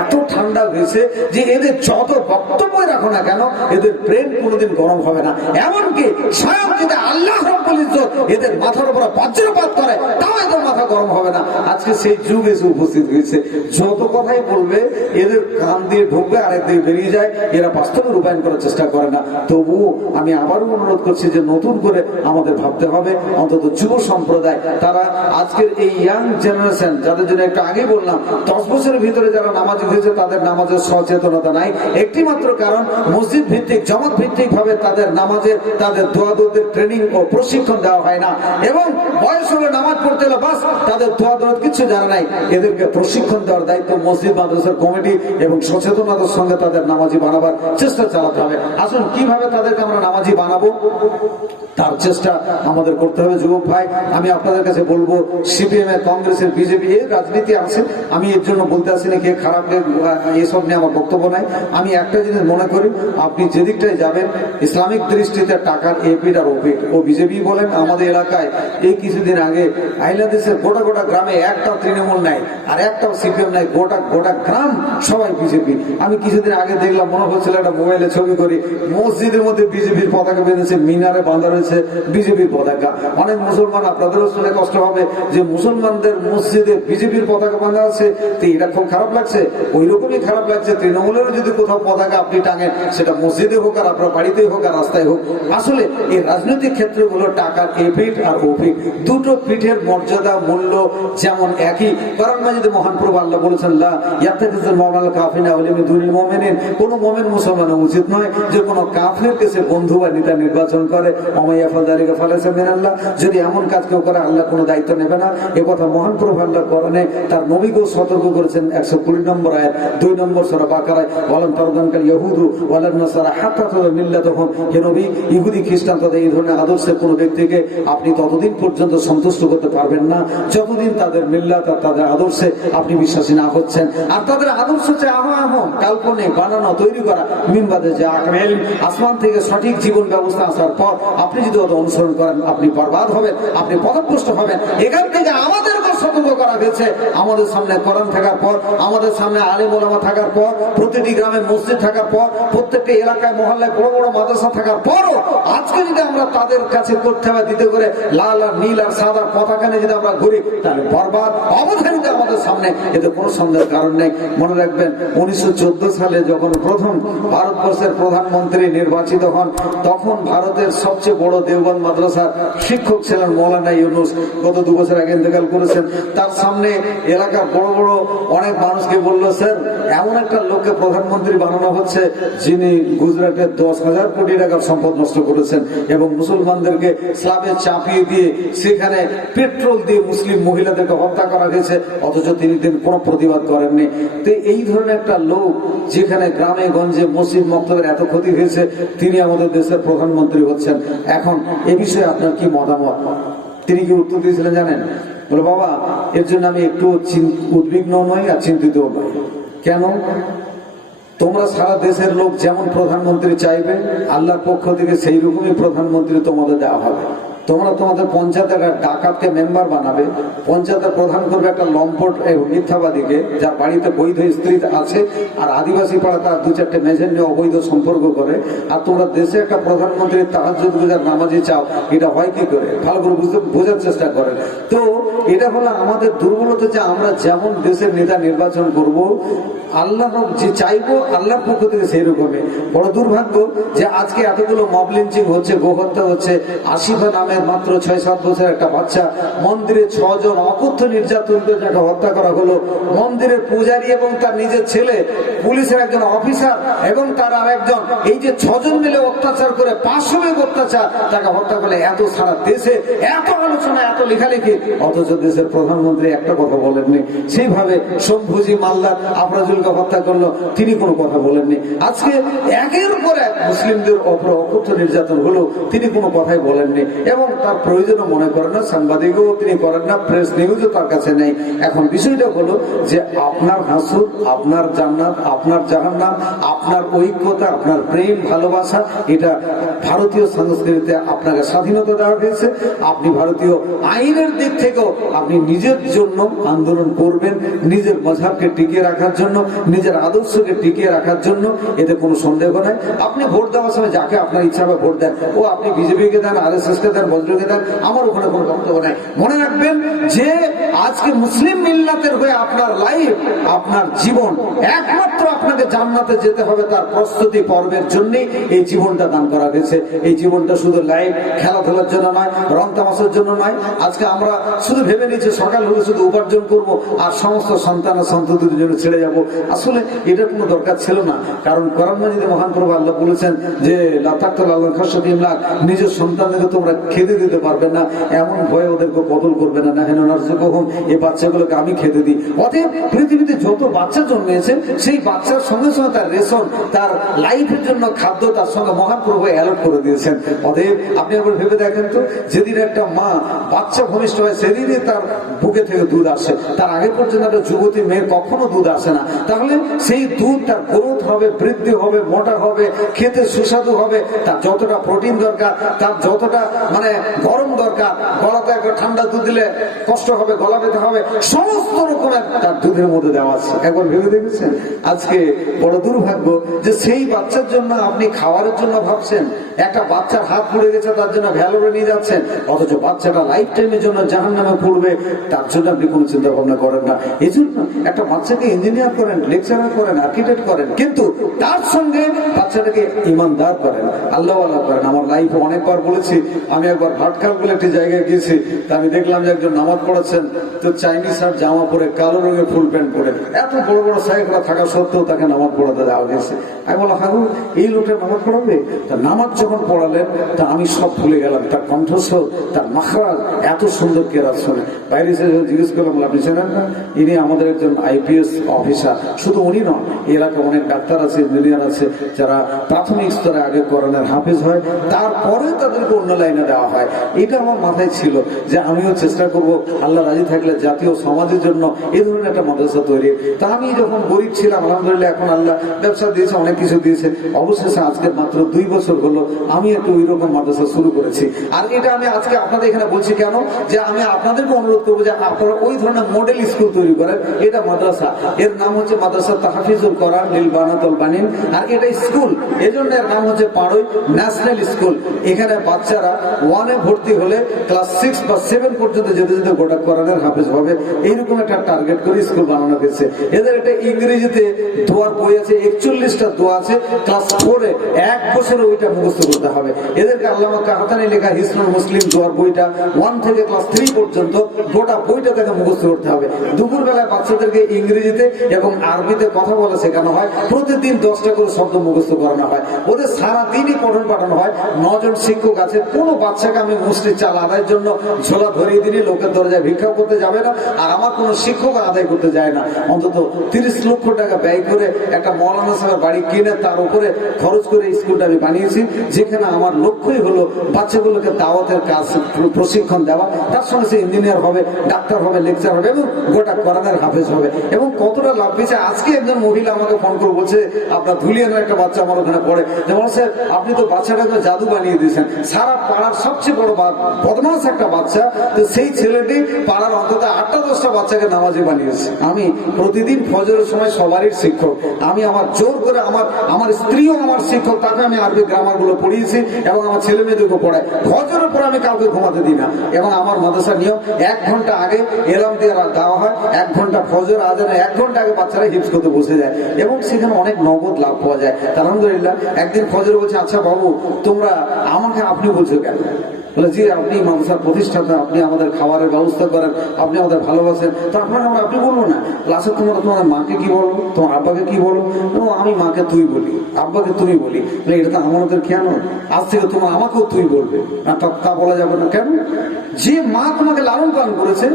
এত ঠান্ডা হয়েছে যে এদের যত বক্তব্যই রাখো না কেন, এদের ব্রেন কোনোদিন গরম হবে না। এমনকি স্বয়ং যদি আল্লাহ রাব্বুল ইজ্জত এদের মাথার উপর বজ্রপাত করে, তাও এদের মাথা গরম হবে না। আজকে সেই যুগ এসে উপস্থিত হয়েছে। যত কথাই বলবে, এদের কান দিয়ে ঢুকবে, আরেক দিকে বেরিয়ে যায়, এরা বাস্তবে রূপায়ণ করার চেষ্টা করে না। তবুও আমি আবারও অনুরোধ করছি যে নতুন করে আমাদের ভাবতে হবে, অন্তত যুব সম্প্রদায়, তারা আজকের এই ইয়াং জেনারেশন যাদের জন্য একটু আগে বললাম 10 বছরের ভিতরে যারা নামাজ হয়েছে তাদের নামাজের সচেতনতা নাই। একটি মাত্র কারণ, মসজিদ ভিত্তিক জামাত ভিত্তিক ভাবে তাদের নামাজের তাদের দোয়া দরুদের ট্রেনিং ও প্রশিক্ষণ দেওয়া হয় না, এবং বয়স হলে নামাজ পড়তে হলে বাস তাদের দোয়া দরুদ কিছু জানা নাই। এদেরকে প্রশিক্ষণ দেওয়ার দায়িত্ব মসজিদ মাদ্রাসার কমিটি এবং সচেতনতার সঙ্গে তাদের নামাজি বানাবার চেষ্টা চালাতে হবে। আসুন কিভাবে তাদেরকে আমরা নামাজি বানাবো তার চেষ্টা আমাদের করতে হবে। যুবক ভাই, আমি আপনাদের কাছে বলবো, সিপিএম এর, কংগ্রেসের, বিজেপি এর রাজনীতি আছে, আমি এর জন্য বলতে আসিনি কে খারাপ এসব নিয়ে আমার বক্তব্য নাই। আমি একটা জিনিস মনে করি, আপনি যেদিকটাই যাবেন ইসলামিক দৃষ্টিতে টাকার এপিড আর ওপিড, ও বিজেপি বলেন। আমাদের এলাকায় এই কিছুদিন আগে আইলাদেশের গোটা গোটা গ্রামে একটাও তৃণমূল নাই আর একটাও সিপিএম নাই, গোটা গোটা গ্রাম সবাই বিজেপি। আমি কিছুদিন আগে দেখলাম, মনে হচ্ছিল একটা মোবাইলে ছবি করি, মসজিদের মধ্যে বিজেপির পতাকা বেঁধেছে, মিনারে বাঁধা রয়েছে বিজেপির পতাকা। অনেক মুসলমান, আপনাদেরও শুনে কষ্ট হবে যে মুসলমানদের মসজিদে বিজেপির পতাকা বাঁধা আছে, তো এটা খুব খারাপ লাগছে। ওই রকমই খারাপ লাগছে তৃণমূলেরও যদি কোথাও পতাকা আপনি টাঙেন, সেটা মসজিদে হোক আর আপনার বাড়িতেই হোক আর রাস্তায় হোক। আসলে এই রাজনৈতিক ক্ষেত্রগুলো টাকার এপিঠ আর ওপিঠ, দুটো পিঠের মর্যাদা মূল্য যেমন একই। কারণ মাজিদে মহান প্রভু আল্লাহ বলেছেন, লা ইয়াত্তাখিযুল মুমিনুল কাফিরা আউলিয়া মিন দুনিল মুমিনিন, কোন মুমিন মুসলমানের উচিত নয় যে কোন কাফিরকে সে বন্ধু বা নেতা নির্বাচন করে। ওমাইয়াফাল যালিকা ফালাইসা মিনাল্লাহ, যদি এমন কাজ কেউ করে আল্লাহ কোনো দায়িত্ব নেবে না। এ কথা মহান প্রভু আল্লাহ কোরআনে তার নবীকেও সতর্ক করেছেন। 120 নম্বর আয়াত 2 নম্বর সূরা বাকারায়, ওয়ালান তারদানকাল ইয়াহুদু ওয়ালান নাসারা হাত্তা তাতাবিউ মিল্লাতাহুম, হে নবী, ইহুদি খ্রিস্টান তাদের এই ধরনের আদর্শের কোন ব্যক্তিকে আপনি ততদিন পর্যন্ত সন্তুষ্ট করতে পারবেন না যতদিন তাদের মিল্লাত আর তাদের আদর্শে আপনি বিশ্বাসী না হচ্ছেন। আর তাদের আদর্শ হচ্ছে আহম কাল্পনিক বানানো তৈরি করা, মিনবাদে যা আসমান থেকে সঠিক জীবন ব্যবস্থা আসার পর আপনি যদি ওটা অনুসরণ করেন, আপনি বরবাদ হবেন, আপনি পথভ্রষ্ট হবেন। এখান থেকে আমাদেরকে সতর্ক করা হয়েছে। আমাদের সামনে কোরআন থাকার পর, আমাদের সামনে আলেম ওলামা থাকার পর, প্রতিটি গ্রামে মসজিদ থাকার পর, প্রত্যেকটা এলাকায় মহল্লায় বড় বড় মাদ্রাসা থাকার পরও আজকে যদি আমরা তাদের কাছে করতে হবে দিতে করে লাল আর নীল আর সাদা পতাকা নিয়ে যদি আমরা ঘুরি, তাহলে বরবাদ অবধারিত আমাদের সামনে, এতে কোনো সন্দেহের কারণ নেই। মনে রাখবেন, 1914 সালে যখন প্রথম ভারতবর্ষের প্রধানমন্ত্রী নির্বাচিত হন, তখন ভারতের সবচেয়ে বড় দেওবন্দ মাদ্রাসার শিক্ষক ছিলেন মৌলানা ইউনুস। গত 2 বছর আগে ইন্তেকাল করেছেন। তার সামনে এলাকার বড় বড় অনেক মানুষকে বললো, স্যার, এমন একটা লোককে প্রধানমন্ত্রী বানানো হচ্ছে যিনি গুজরাটের 10,000 কোটি টাকার সম্পদ নষ্ট করেছেন এবং মুসলমানদেরকে স্লাবে চাপিয়ে দিয়ে সেখানে পেট্রোল দিয়ে মুসলিম মহিলাদেরকে হত্যা করা হয়েছে, অথচ তিনি কোনো প্রতিবাদ করেননি। তো এই ধরনের একটা লোক, যেখানে গ্রামে গঞ্জে মসজিদ মক্তবের এত ক্ষতি হয়েছে, তিনি আমাদের দেশের প্রধানমন্ত্রী হচ্ছেন। এখন এ বিষয়ে আপনার কি মতামত? তিনি কি উত্তর দিয়েছিলেন জানেন? বলে, বাবা, এর জন্য আমি একটু উদ্বিগ্ন নই আর চিন্তিত নই। কেন? তোমরা সারা দেশের লোক যেমন প্রধানমন্ত্রী চাইবে, আল্লাহর পক্ষ থেকে সেই রকমই প্রধানমন্ত্রী তোমাদের দেওয়া হবে। তোমরা তোমাদের পঞ্চায়েতের ডাকাতকে মেম্বার বানাবে, পঞ্চায়েতের প্রধান করবে একটা লম্পট মিথ্যাবাদীকে যার বাড়িতে বৈধ স্ত্রী আছে, আর আদিবাসী পাড়া তার 2-4টে মেঝের নিয়ে অবৈধ সম্পর্ক করে। আর তোমরা দেশে একটা প্রধানমন্ত্রী তাহাজ্জুদ গুজার নামাজি চাও, এটা হয় কি করে? ভালো করে বোঝার চেষ্টা করেন। তো এটা হলো আমাদের দুর্বলতা, যে আমরা যেমন দেশের নেতা নির্বাচন করব, আল্লাহ যে চাইবো আল্লাহর পক্ষ থেকে সেই রকমই। বড় দুর্ভাগ্য যে আজকে এতগুলো মব লিঞ্চিং হচ্ছে, গোহত্যা হচ্ছে। আসিফা নামের মাত্র 6-7 বছর একটা বাচ্চা, মন্দিরে 6 জন অকথ্য নির্যাতন করে যাকে হত্যা করা হলো। মন্দিরের পূজারী এবং তার নিজের ছেলে, পুলিশের একজন অফিসার এবং তার আর একজন, এই যে 6 জন মিলে অত্যাচার করে, পাশবিক অত্যাচার, তাকে হত্যা করলে এত সারা দেশে এত আলোচনা, এত লেখালেখি, অথচ দেশের প্রধানমন্ত্রী একটা কথা বলেননি। সেইভাবে শম্ভুজি মাল্লার আফরাজুলকে হত্যা করলো, তিনি কোনো কথা বলেননি। আজকে একের পর এক মুসলিমদের ওপর অকথ্য নির্যাতন হলো, তিনি কোনো কথাই বলেননি এবং তার প্রয়োজনও মনে করেন না, সাংবাদিকও তিনি করেন না, প্রেস নিউজও তার কাছে নেই। এখন বিষয়টা হলো যে আপনার হাসুদ, আপনার জান্নাত, আপনার জাহান্নাম, আপনার ঐক্যতা, আপনার প্রেম ভালোবাসা, এটা ভারতীয় সংস্কৃতিতে আপনাকে স্বাধীনতা দেওয়া হয়েছে। আপনি ভারতীয় আইনের দিক থেকেও আপনি নিজের জন্য আন্দোলন করবেন, নিজের মযহাবকে টিকিয়ে রাখার জন্য, নিজের আদর্শকে টিকিয়ে রাখার জন্য, এতে কোনো সন্দেহ নাই। আপনি ভোট দেওয়ার সময় যাকে আপনার ইচ্ছা হবে ভোট দেন, ও আপনি বিজেপিকে দেন, RSS কে দেন, ভদ্রলোকে দেন, আমার ওখানে কোনো বক্তব্য নাই। মনে রাখবেন যে আজকে মুসলিম মিল্লাতের হয়ে আপনার লাইফ, আপনার জীবন, একমাত্র আপনাকে জান্নাতে যেতে হবে তার প্রস্তুতি পর্বের জন্যই এই জীবনটা দান করা হয়েছে। এই জীবনটা শুধু লাইফ খেলাধুলার জন্য নয়, রং তামাশার জন্য নয়। আজকে আমরা শুধু ভেবে নিচ্ছি সকাল হলে শুধু উপার্জন করব আর সমস্ত সন্তান আর সন্ততির জন্য ছেড়ে যাব। আসলে এটা কোনো দরকার ছিল না। কারণ কোরআন মাজিদে মহান প্রভু আল্লাহ বলেছেন যে লাতাক্তুল আল্লাহ খাশিয়াতি ইমলাক, নিজের সন্তানদেরকে তোমরা খেতে দিতে পারবে না এমন ভয়ে ওদেরকে কতল করবে না। নাহনু নারযুকুহুম, এই বাচ্চাগুলোকে আমি খেতে দিই। অতএব পৃথিবীতে যত বাচ্চা জন্মেছে সেই বাচ্চার সঙ্গে সঙ্গে তার রেশন, তার লাইফের জন্য খাদ্য তার সঙ্গে মহান প্রভু অ্যালার্ট করে দিয়েছেন। অতএব আপনি একবার ভেবে দেখেন তো, যেদিন একটা মা বাচ্চা ভূমিষ্ঠ হয় সেদিনই তার বুকে থেকে দুধ আসে, তার আগে পর্যন্ত একটা যুবতী মেয়ে কখনো দুধ আসে না। তাহলে সেই দুধ তার গ্রোথ হবে, বৃদ্ধি হবে, মোটা হবে, খেতে সুস্বাদু হবে, তার যতটা প্রোটিন দরকার, তার যতটা মানে গরম দরকার, গলাতে একবার ঠান্ডা দুধ দিলে কষ্ট হবে, গলা ব্যথা হবে, সমস্ত রকমের তার দুধের মধ্যে দেওয়া আছে। একবার ভেবে দেখেছেন? আজকে বড় দুর্ভাগ্য যে সেই বাচ্চার জন্য আপনি খাওয়ারের জন্য ভাবছেন, একটা বাচ্চার হাত পুড়ে গেছে তার জন্য ভ্যালোরে নিয়ে যাচ্ছেন, অথচ বাচ্চাটা লাইফ টাইমের জন্য জাহান্নামে পড়বে তার জন্য আপনি কোনো চিন্তা ভাবনা করেন না। এই জন্য একটা বাচ্চাকে ইঞ্জিনিয়ার করেন, লেকচারার করেন, আর্কিটেক্ট করেন, কিন্তু তার সঙ্গে বাচ্চাটাকে ইমানদার করেন, আল্লাহওয়ালা করেন। আমার লাইফে অনেকবার বলেছি, আমি একবার ভাটখাল বলে একটি জায়গায় গিয়েছি, আমি দেখলাম যে একজন নামাজ পড়াচ্ছেন, তো চাইনিজ শার্ট জামা পরে, কালো রঙের ফুল প্যান্ট পরে, এত বড় বড় সাহেবরা থাকা সত্ত্বেও তাকে নামাজ পড়াতে দেওয়া গেছে। আমি বললাম, হাগু এই লোকটা নামাজ পড়াবে? তা নামাজ যখন পড়ালেন তা আমি সব ভুলে গেলাম, তার কণ্ঠস্বর, তার মাখরাজ এত সুন্দর কেরাত শুনে। বাইরে এসে জিজ্ঞেস করলাম, আপনি জানেন না ইনি আমাদের একজন আইপিএস অফিসার? শুধু উনি নন, এলাকায় অনেক ডাক্তার আছে, ইঞ্জিনিয়ার আছে যারা প্রাথমিক স্তরে আগে কোরআনের হাফেজ হয়, তারপরে তাদেরকে অন্য লাইনে দেওয়া হয়। এটা আমার মাথায় ছিল যে আমিও চেষ্টা করব আল্লাহ রাজি থাকলে জাতীয় সমাজের জন্য এই ধরনের একটা মাদ্রাসা তৈরি। তা আমি যখন গরিব ছিলাম, আলহামদুলিল্লাহ এখন আল্লাহ ব্যবসা দিয়েছে, অনেক কিছু দিয়েছে, অবশেষে আজকে মাত্র 2 বছর হলো আমি একটু ওই রকম মাদ্রাসা শুরু করেছি। আর এটা আমি আজকে আপনাদের এখানে বলছি কেন, যে আমি আপনাদেরকে অনুরোধ করবো যে আপনারা ওই ধরনের মডেল স্কুল তৈরি করেন। এটা মাদ্রাসা, এর নাম হচ্ছে মাদ্রাসা তাহফিজুল কোরআন লিল বানাতুল বানিন, আর এটা স্কুল, এজন্য এর নাম হচ্ছে পাড়ই ন্যাশনাল স্কুল। এখানে বাচ্চারা 1-এ ভর্তি হলে ক্লাস 6 বা 7 পর্যন্ত যেতে যেতে গোটা কোরআনের হাফেজ হবে, এইরকম একটা টার্গেট করে স্কুল বানানো হয়েছে। এদের একটা ইংরেজিতে দোয়ার বই আছে, 41টা দোয়া আছে, ক্লাস 4-এ 1 বছরে ওইটা মুখস্থ করতে হবে। এদেরকে আল্লামা কাহতানি লেখা হিসনুল মুসলিম দোয়ার বইটা 1 থেকে ক্লাস 3 পর্যন্ত গোটা বইটা তাকে মুখস্থ করতে হবে। দুপুর বেলায় বাচ্চাদেরকে ইংরেজিতে এবং আরবিতে কথা বলা শেখানো হয়, প্রতিদিন 10টা করে শব্দ মুখস্থ করানো হয়, ওদের সারাদিনই পঠন পাঠানো হয়। 9 জন শিক্ষক আছে, কোনো বাচ্চাকে আমি মুষ্টি চাল আদায়ের জন্য ঝোলা ধরিয়ে দিনই লোকের দরজায় ভিক্ষা করতে যাবে না, আর আমার কোনো শিক্ষক আদায় করতে যায় না। অন্তত 30 লক্ষ টাকা ব্যয় করে একটা মৌলানা সাহেবের বাড়ি কিনে তার উপরে খরচ করে স্কুলটা আমি বানিয়েছি, যেখানে আমার লক্ষ্যই হলো বাচ্চাগুলোকে দাওয়াতের কাজ প্রশিক্ষণ দেওয়া, তার সঙ্গে সে ইঞ্জিনিয়ার হবে, ডাক্তার হবে, লেকচার হবে এবং গোটা কোরআনের হাফেজ হবে। এবং কতটা লাভ পেয়েছে, আজকে একজন মহিলা আমাকে ফোন করে বলছে, আপনার ধুলিয়ানের একটা বাচ্চা আমার ওখানে পড়ে, যেমন স্যার আপনি তো বাচ্চাটাকে জাদু বানিয়ে দিয়েছেন, সারা পাড়ার সবচেয়ে বড় বদমাস একটা বাচ্চা, তো সেই ছেলেটি পাড়ার অন্তত 8টা-10টা বাচ্চাকে নামাজি বানিয়েছে। আমি প্রতিদিন ফজরের সময় সবারই শিক্ষক, আমি আমার জোর করে আমার স্ত্রীও আমার শিক্ষক, তাকে আমি আরবি গ্রামার গুলো পড়িয়েছি এবং আমার ছেলে মেয়েদেরকে পড়াই। ফজরের পরে আমি কাউকে ঘুমাতে দিই না, এবং আমার মাদ্রাসার নিয়ম 1 ঘন্টা আগে এলাম দিয়ে দেওয়া হয়, 1 ঘন্টা ফজর আজানে 1 ঘন্টা আগে বাচ্চারা হিফজ করতে বসে যায় এবং সেখানে অনেক নগদ লাভ পাওয়া যায়। আলহামদুলিল্লাহ। একদিন ফজর বলছে, আচ্ছা বাবু তোমরা আমাকে আপনি বলছো কেন? বলে জি আপনি মাদ্রাসার প্রতিষ্ঠাতা, আপনি আমাদের খাবারের ব্যবস্থা করেন, আপনি আমাদের ভালোবাসেন, তো আপনারা আমরা আপনি বলবো না। ক্লাসে তোমার মাকে কি বলো, তোমার আব্বাকে কি বলো? আমি মাকে তুই বলি, আব্বাকে তুমি বলি। এটা তো আমাদের কেন, আজ থেকে তোমার আমাকেও তুই বলবে, তা বলা যাবে না কেন? যে মা তোমাকে লালন পালন করেছে,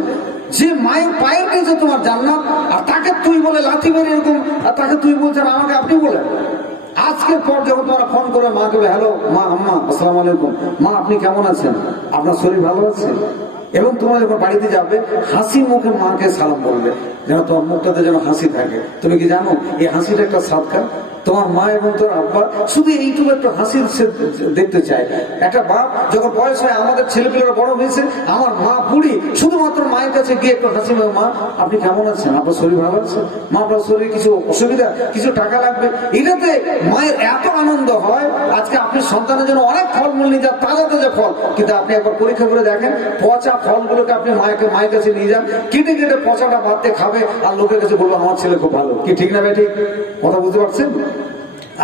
যে মায়ের পায়ের নিচে তোমার জান্নাত, আর তাকে তুই বলে লাথি মেরে এরকম, আর তাকে তুই বলছেন আমাকে আপনি বলেন। আজকের পর যখন তোমরা ফোন করে মাকে, হ্যালো মা, আম্মা আসসালামু আলাইকুম, মা আপনি কেমন আছেন, আপনার শরীর ভালো আছে, এবং তোমরা যখন বাড়িতে যাবে হাসি মুখে মাকে সালাম বলবে, যেন তোমার মুখটাতে যেন হাসি থাকে। তুমি কি জানো এই হাসিটা একটা সাদকা? তোমার মা এবং তোর আব্বা শুধু এইটুকু একটু হাসির দেখতে চায়। একটা বাপ যখন বয়স হয়, আমাদের ছেলেপেলেরা বড় হয়েছে, আমার মা বুড়ি, শুধুমাত্র মায়ের কাছে গিয়ে একটু হাসি, মা আপনি কেমন আছেন, আপনার শরীর ভালো আছে, মা আপনার শরীরে কিছু অসুবিধা, কিছু টাকা লাগবে, এটাতে মায়ের এত আনন্দ হয়। আজকে আপনি সন্তানের জন্য অনেক ফলমূল নিয়ে যান, তাজা তাজা ফল, কিন্তু আপনি একবার পরীক্ষা করে দেখেন, পচা ফলগুলোকে আপনি মায়ের কাছে নিয়ে যান, কেটে কেটে পচাটা ভাতে খাবে, আর লোকের কাছে বলবো আমার ছেলে খুব ভালো। কি ঠিক না ভাই? ঠিক কথা বুঝতে পারছেন?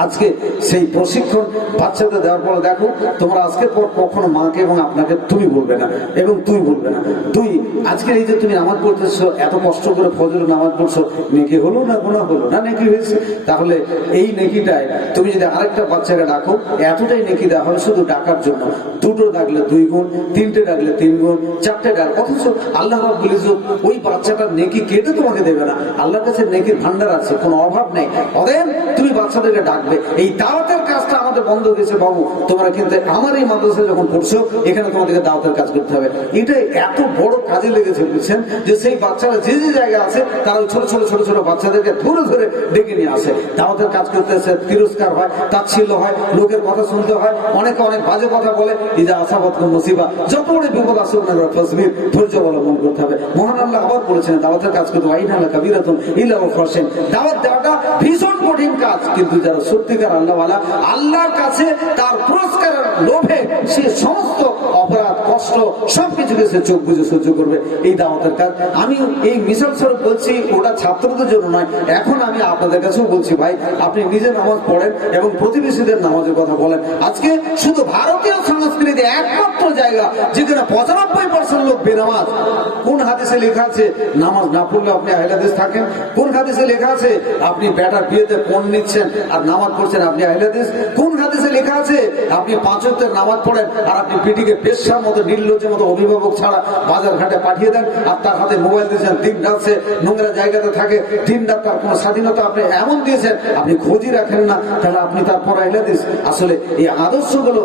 আজকে সেই প্রশিক্ষণ বাচ্চাদের দেওয়ার পরে দেখো, তোমরা আজকের পর কখনো মাকে এবং আপনাকে তুমি বলবে না এবং তুই বলবে না। তুই আজকে এই যে তুমি নামাজ পড়তেছো, এত কষ্ট করে ফজরের নামাজ পড়ছো, নেকি হলো না গুনাহ হলো না? নেকি হয়েছে। তাহলে এই নেকিটায় তুমি যদি আরেকটা বাচ্চাকে ডাকো, এতটাই নেকি দেওয়া হয় শুধু ডাকার জন্য। দুটো ডাকলে 2 গুণ, 3টে ডাকলে 3 গুণ, 4টে ডাক, অথচ আল্লাহ রাব্বুল ইজ্জত ওই বাচ্চাটার নেকি কেটে তোমাকে দেবে না। আল্লাহর কাছে নেকির ভান্ডার আছে, কোনো অভাব নেই। অতএব তুমি বাচ্চাদেরকে ডাক, এই দাওয়াতের কাজটা আমাদের বন্ধ হয়েছে। বাবু তোমরা কিন্তু আমার এই মাদ্রাসায় যখন পড়ছো, এখানে তোমাদেরকে দাওয়াতের কাজ করতে হবে। এটা এত বড় কাজে লেগেছে বুঝছেন, যে সেই বাচ্চারা যে যে জায়গায় আছে, তারা ওই ছোট ছোট ছোট ছোট বাচ্চাদেরকে ধরে ধরে ডেকে নিয়ে আসে, দাওয়াতের কাজ করতে আসে। তিরস্কার হয়, তাচ্ছিল্য হয়, লোকের কথা শুনতে হয়, অনেকে অনেক বাজে কথা বলে। ইজা আসাবাতকুম মুসিবা, যত বড় বিপদ আসুক না ফাসবির, ধৈর্য অবলম্বন করতে হবে। মহান আল্লাহ আবার বলেছেন দাওয়াতের কাজ করতে হয়, ইন্নাল্লাহ কাবীরাতুন ইল্লা ওয়াফাশিন। দাওয়াত দেওয়াটা ভীষণ কঠিন কাজ, কিন্তু যারা সত্যিকার আল্লাহওয়ালা, আল্লাহর কাছে তার পুরস্কারের লোভে সে সমস্ত অপরাধ, কষ্ট সবকিছুকে সে চোখ বুঝে সহ্য করবে। এই দাওয়াতের কাজ আমি এই মিশন স্বরূপ বলছি, ওটা ছাত্রদের জন্য নয়। এখন আমি আপনাদের কাছেও বলছি, ভাই আপনি নিজে নামাজ পড়েন এবং প্রতিবেশীদের নামাজের কথা বলেন। আজকে শুধু ভারতীয় সংস্কৃতি একমাত্র জায়গা যেখানে 95% লোক বেনামাজ। কোন হাদিসে লেখা আছে নামাজ না পড়লে আপনি আহলে হাদিস থাকেন? কোন হাদিসে লেখা আছে আপনি বেটার বিয়েতে পণ নিচ্ছেন আর নামাজ পড়ছেন আপনি আহলে হাদিস? কোন হাদিসে লেখা আছে আপনি 5 ওয়াক্তের নামাজ পড়েন আর আপনি পিটিকে পেশার মতো, নির্লজ্জের মতো অভিভাবক ছাড়া বাজার ঘাটে পাঠিয়ে দেন, আর তার হাতে মোবাইল দিয়েছেন, দিন রাত সে নোংরা জায়গাতে থাকে, দিন রাত তার কোনো স্বাধীনতা আপনি এমন দিয়েছেন, আপনি খোঁজই রাখেন না, তাহলে আপনি তারপর আহলে হাদিস? আসলে এই আদর্শগুলো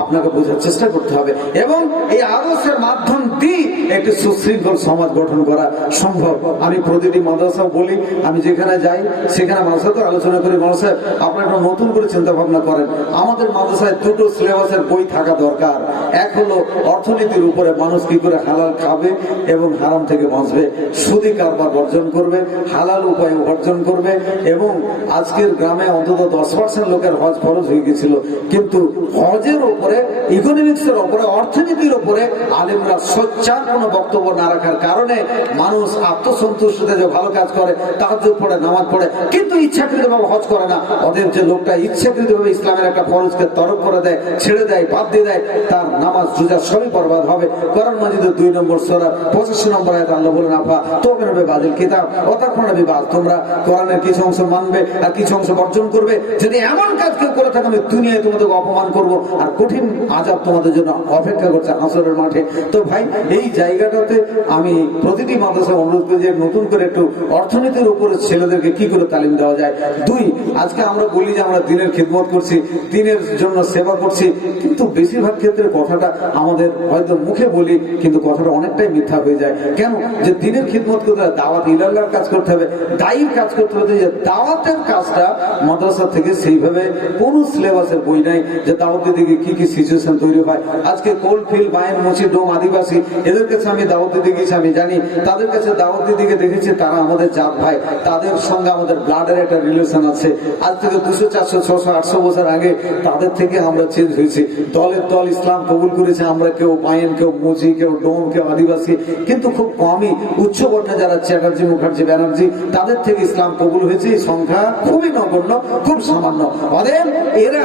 আপনাকে বোঝার চেষ্টা করতে হবে, এবং এই আদর্শের মাধ্যম দিয়ে একটি সুশৃঙ্খল সমাজ গঠন করা সম্ভব। আমি প্রতিটি মাদ্রাসা বলি, আমি যেখানে যাই সেখানে মাদ্রাসা তো আলোচনা করি, মাদ্রাসায় আপনারা একটা নতুন করে চিন্তা ভাবনা করেন। আমাদের মাদ্রাসায় 2টো সিলেবাসের বই থাকা দরকার। এক হলো অর্থনীতির উপরে, মানুষ কি করে হালাল খাবে এবং হারাম থেকে বাঁচবে, সুদি কারবার বর্জন করবে, হালাল উপায় অর্জন করবে। এবং আজকের গ্রামে অন্তত 10% লোকের হজ ফরজ হয়ে গেছিল, কিন্তু হজের উপরে, ইকোনমিক্সের উপরে, অর্থনীতির উপরে আলেমরা সোচ্চার কোনো বক্তব্য না রাখার কারণে মানুষ আত্মসন্তুষ্টতে যে ভালো কাজ করে, তাহাজ্জুদ পড়ে, নামাজ পড়ে, কিন্তু ইচ্ছাকৃতভাবে হজ করে না। ওদের যে লোকটা ইচ্ছাকৃতভাবে ইসলামের একটা ফরজকে তরক করে দেয়, ছেড়ে দেয়, বাদ দিয়ে দেয়, তার নামাজ রোজা সবই বরবাদ হবে। কোরআন মাজিদের 2 নম্বর সূরা 85 নম্বর আয়াতে আল্লাহ বলেন, আফা তুমিনুনা বিল কিতাব ওয়া তাকফুরুনা বিবাদ, তোমরা কোরআনের কিছু অংশ মানবে আর কিছু অংশ বর্জন করবে। যদি এমন কাজ কেউ করে থাকে, আমি দুনিয়ায় তোমাদেরকে অপমান করব, আর কঠিন আযাব তোমাদের জন্য অপেক্ষা করছে হাসরের মাঠে। তো ভাই এই জায়গাটাতে আমি প্রতিটি মাদ্রাসায় অনুরোধ করি যে নতুন করে একটু অর্থনীতির উপরে ছেলেদেরকে কি করে তালিম দেওয়া যায়। 2, আজকে আমরা বলি যে আমরা দিনের খিদমত করছি, দিনের জন্য সেবা করছি, কিন্তু বেশিরভাগ ক্ষেত্রে কথাটা আমাদের হয়তো মুখে বলি, কিন্তু কথাটা অনেকটাই মিথ্যা হয়ে যায়। কেন? যে দিনের খিদমত করতে হবে, দাওয়াত ইলাল্লাহর কাজ করতে হবে, দায়ীর কাজ করতে হবে। যে দাওয়াতের কাজটা মাদ্রাসা থেকে সেইভাবে কোন সিলেবাসের বই নাই যে দাওয়াতের দিকে কি কি সিচুয়েশন তৈরি হয়। আজকে কোলফিল, বায়েন, মুচি, ডোম, আদিবাসী, এদের কাছে আমি দাওয়াত দিতে গেছি, আমি জানি তাদের কাছে দাওয়াত দিকে দেখেছি, তারা আমাদের জাত ভাই, তাদের সঙ্গে আমাদের ব্লাডের একটা রিলেশন আছে। আজ থেকে 200, 400, 600, 800 বছর আগে তাদের থেকে আমরা চেঞ্জ হয়েছি। দলের দল ইসলাম কবুল করেছে, আমরা কেউ বায়েন, কেউ মুচি, কেউ ডোম, কেউ আদিবাসী, কিন্তু খুব কমই উচ্চ বর্ণে যারা চ্যাটার্জি, মুখার্জি, ব্যানার্জি, তাদের থেকে ইসলাম কবুল হয়েছে। এই সংখ্যা খুবই নগণ্য, খুব সামান্য। অতএব এরা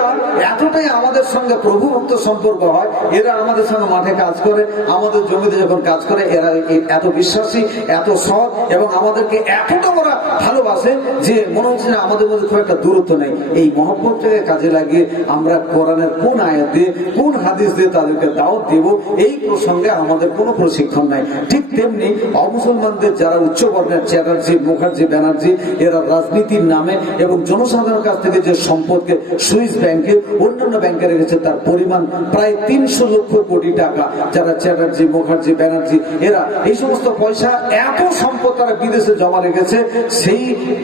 এতটাই আমাদের সঙ্গে প্রভুভক্ত সম্পর্ক হয়, এরা আমাদের সঙ্গে মাঠে কাজ করে, আমাদের জমিতে যখন কাজ করে, এরা এত বিশ্বাসী, এত সৎ, এবং আমাদেরকে এতটা ওরা ভালোবাসে যে মনে হচ্ছে না আমাদের মধ্যে খুব একটা দূরত্ব নেই। এই মহব্বতটাকে কাজে লাগে লাগিয়ে আমরা কোরআনের কোন আয়াত দিয়ে কোন হাদিস দিয়ে তাদেরকে দাওয়াত দেব, এই প্রসঙ্গে আমাদের কোনো প্রশিক্ষণ নাই। ঠিক তেমনি অমুসলমানদের যারা উচ্চবর্ণের চ্যাটার্জি, মুখার্জি, ব্যানার্জি, এরা রাজনীতির নামে এবং জনসাধারণের কাছ থেকে যে সম্পদকে সুইস ব্যাংকে অন্যান্য ব্যাংকে রেখেছে তার পরিমাণ প্রায় 300 লক্ষ কোটি টাকা। যারা চ্যাটার্জি, মুখার্জি, ব্যানার্জি এরা এই সমস্ত পয়সা, এত সম্পদ তারা বিদেশে জমা রেখেছে, সেই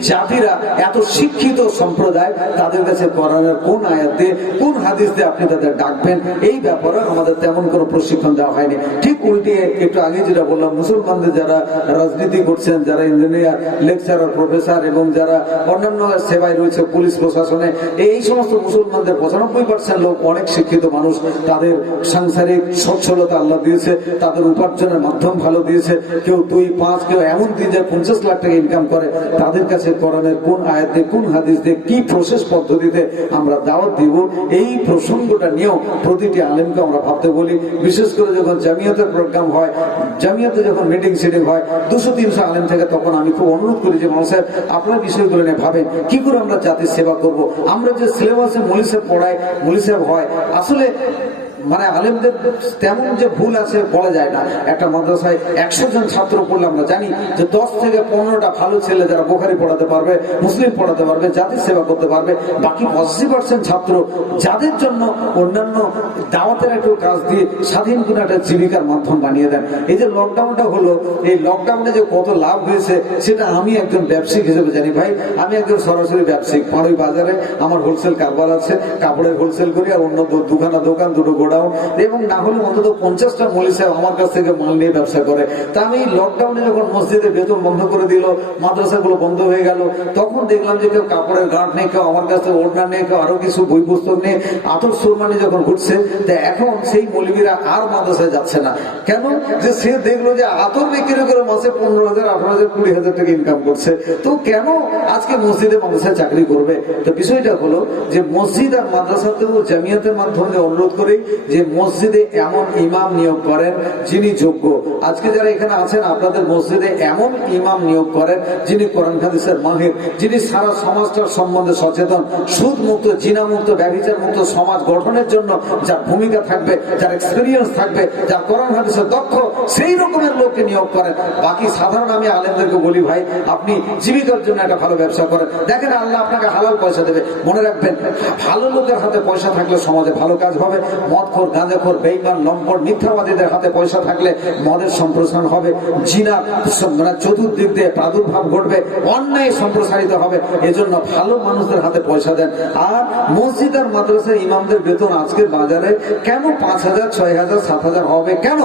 জাতিরা এত শিক্ষিত সম্প্রদায়, তাদের কাছে কোরআনের কোন আয়াত দিয়ে কোন হাদিস দিয়ে আপনি তাদের ডাকবেন, এই ব্যাপারে আমাদের তেমন কোনো প্রশিক্ষণ দেওয়া হয়নি। ঠিক উল্টে একটু আগে যেটা বললাম, মুসলমানদের যারা রাজনীতি করছেন, যারা ইঞ্জিনিয়ার, লেকচারার, প্রফেসর এবং যারা অন্যান্য সেবায় রয়েছে, পুলিশ প্রশাসনে, এই সমস্ত মুসলমানদের 95% লোক অনেক শিক্ষিত মানুষ। তাদের সাংসারিক সচ্ছলতা আল্লাহ দিয়েছে, তাদের উপার্জনের মাধ্যম ভালো দিয়েছে। কেউ 2, 5, কেউ এমন দিন যে 50 লাখ টাকা ইনকাম করে। তাদের কাছে কোরআনের কোন আয়াত দিয়ে কোন হাদিস দিয়ে কি প্রসেস পদ্ধতিতে আমরা দাওয়াত দিব, এই প্রসঙ্গটা নিয়েও প্রতিটি আলেমকে আমরা ভাবতে বলি। বিশেষ করে যখন জামিয়াতের প্রোগ্রাম হয়, জামিয়াতে যখন মিটিং সিটিং হয় 200-300 আলেম থেকে, তখন আমি খুব অনুরোধ করি যে মৌলানা সাহেব আপনার বিষয়গুলো নিয়ে ভাবেন, কি করে আমরা জাতির সেবা করব। আমরা যে সিলেবাসে মৌলানা সাহেব পড়াই, মৌলানা সাহেব হয়, আসলে মানে আলেমদের তেমন যে ভুল আছে বলা যায় না। একটা মাদ্রাসায় 100 জন ছাত্র পড়লে আমরা জানি যে 10 থেকে 15টা ভালো ছেলে যারা বুখারী পড়াতে পারবে, মুসলিম পড়াতে পারবে, জাতির সেবা করতে পারবে। বাকি 80% ছাত্র যাদের জন্য অন্যান্য দাওয়াতের একটু কাজ দিয়ে স্বাধীন কোনো একটা জীবিকার মাধ্যম বানিয়ে দেন। এই যে লকডাউনটা হলো, এই লকডাউনে যে কত লাভ হয়েছে সেটা আমি একজন ব্যবসায়িক হিসেবে জানি। ভাই, আমি একজন সরাসরি ব্যবসায়িক। পাড়ই বাজারে আমার হোলসেল কারবার আছে, কাপড়ের হোলসেল করি, আর অন্য দোকান, দুটো গোডাউন, এবং না হলে অন্তত 50টা মৌলভী সাহেব আমার কাছ থেকে মাল নিয়ে ব্যবসা করে। তা আমি লকডাউনে যখন মসজিদে বেতন বন্ধ করে দিল, মাদ্রাসাগুলো বন্ধ হয়ে গেল, তখন দেখলাম যে কেউ কাপড়ের গাঁট নেই, কেউ আমার কাছ থেকে ওড়না নেই, কেউ আরো কিছু বই পুস্তক নেই, আতর সুরমানি যখন ঘুরছে, তা এখন সেই মৌলভীরা আর মাদ্রাসায় যাচ্ছে না। কেন? যে সে দেখলো যে আতর বিক্রি করে মাসে 15,000, 18,000, 20,000 টাকা ইনকাম করছে, তো কেন আজকে মসজিদে মাদ্রাসায় চাকরি করবে? তো বিষয়টা হলো যে মসজিদ আর মাদ্রাসাতেও জামিয়াতের মাধ্যমে অনুরোধ করি যে মসজিদে এমন ইমাম নিয়োগ করেন যিনি যোগ্য। আজকে যারা এখানে আছেন, আপনাদের মসজিদে এমন ইমাম নিয়োগ করেন যিনি কোরআন হাদিসের মাহির, যিনি সারা সমাজটার সম্বন্ধে সচেতন, সুদ মুক্ত, জিনা মুক্ত, ব্যভিচার মুক্ত সমাজ গঠনের জন্য যার ভূমিকা থাকবে, যার এক্সপিরিয়েন্স থাকবে, যার কোরআন হাদিসের দক্ষ, সেই রকমের লোককে নিয়োগ করেন। বাকি সাধারণ আমি আলেমদেরকে বলি, ভাই আপনি জীবিকার জন্য একটা ভালো ব্যবসা করেন, দেখেন আল্লাহ আপনাকে হালাল পয়সা দেবে। মনে রাখবেন, ভালো লোকের হাতে পয়সা থাকলে সমাজে ভালো কাজ হবে। মদখোর, গাঁজাখোর, বেঈমান, লম্পট, মিথ্যাবাদীদের হাতে পয়সা থাকলে মদের সম্প্রসারণ হবে, জিনা মানে চতুর্দিক দিয়ে প্রাদুর্ভাব ঘটবে, অন্যায় সম্প্রসারিত হবে। এজন্য ভালো মানুষদের হাতে পয়সা দেন। আর মসজিদ আর মাদ্রাসার ইমামদের বেতন আজকের বাজারে কেন 5,000, 6,000, 7,000 হবে? কেন?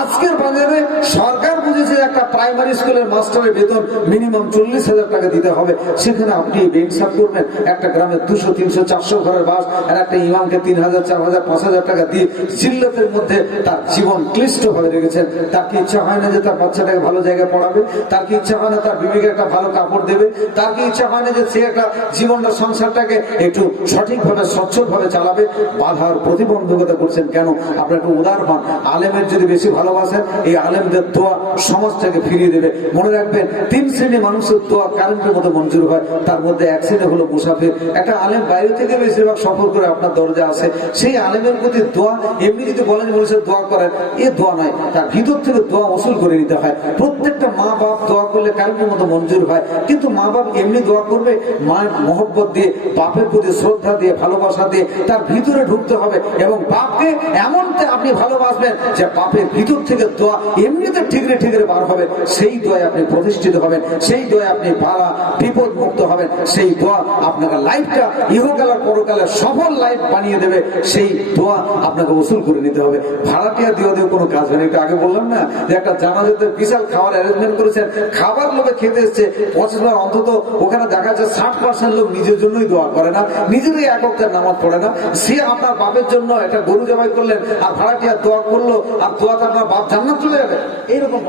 আজকের বাজারে সরকার বুঝেছে একটা প্রাইমারি স্কুলের মাস্টারের বেতন মিনিমাম 40,000 টাকা দিতে হবে। সেখানে আপনি বেইনসাফ করবেন, একটা গ্রামে 200, 300, 400 ঘরের বাস, আর একটা ইমামকে 3,000, 4,000, 5,000 টাকা দিয়ে জিল্লতের মধ্যে তার জীবন ক্লিষ্ট ভাবে রেখেছেন। তার কি ইচ্ছা হয় না যে তার বাচ্চাটাকে ভালো জায়গায় পড়াবে? তার কি ইচ্ছা হয় না তার বিবিকে একটা ভালো কাপড় দেবে? তার কি ইচ্ছা হয় না যে সে একটা জীবনটা, সংসারটাকে একটু সঠিকভাবে, স্বচ্ছভাবে চালাবে? বাধার প্রতিবন্ধকতা করছেন কেন? আপনার একটু উদার হন। আলেমের যদি বেশি ভালোবাসেন, এই আলেমদের দোয়া সমাজটাকে ফিরিয়ে দেবে। মনে রাখবেন, 3 শ্রেণী মানুষের দোয়া কারেন্টের মতো মঞ্জুর হয়। তার মধ্যে এক শ্রেণী হলো মুসাফির। একটা আলেম বাইরে থেকে বেশিরভাগ সফর করে আপনার দরজা আসে, সেই আলেমের প্রতি দোয়া এমনি যদি বলেন মানুষের দোয়া করেন, এ দোয়া নয়, তার ভিতর থেকে দোয়া ওসুল করে নিতে হয়। প্রত্যেকটা মা বাপ দোয়া করলে কারেন্টের মতো মঞ্জুর হয়, কিন্তু মা বাপ এমনি দোয়া করবে মায়ের মহব্বত দিয়ে, বাপের প্রতি শ্রদ্ধা দিয়ে, ভালোবাসা দিয়ে তার ভিতরে ঢুকতে হবে। এবং বাপকে এমনতে আপনি ভালোবাসবেন যে বাপের ভিতর থেকে দোয়া এমনিতে ঠিকরে ঠিকরে বার হবে। সেই দোয়ায় আপনি প্রতিষ্ঠিত হবেন, সেই দোয়ায় আপনি বালা বিপদ মুক্ত হবেন। সেই দোয়া আপনাকে লাইফটা ইহকাল আর পরকালে সফল লাইফ বানিয়ে দেবে। সেই দোয়া আপনাকে ওসুল করে নিতে হবে। ভাড়াটিয়া দিয়ে দিয়ে কোনো কাজ হয়নি। একটু আগে বললাম না যে একটা জানাজাতে বিশাল খাবার অ্যারেঞ্জমেন্ট করেছেন, খাবার লোকে খেতে এসছে 25 অন্তত, ওখানে দেখা যাচ্ছে 60% লোক নিজের জন্যই দোয়া করে না, নিজেরই এককটার নামাজ পড়ে না। সে আপনার বাপের জন্য একটা গরু জবাই করলেন আর ভাড়াটিয়া দোয়া করলো, আর দোয়াতে আপনার বাপ জান্নাত চলে যাবে, এইরকম।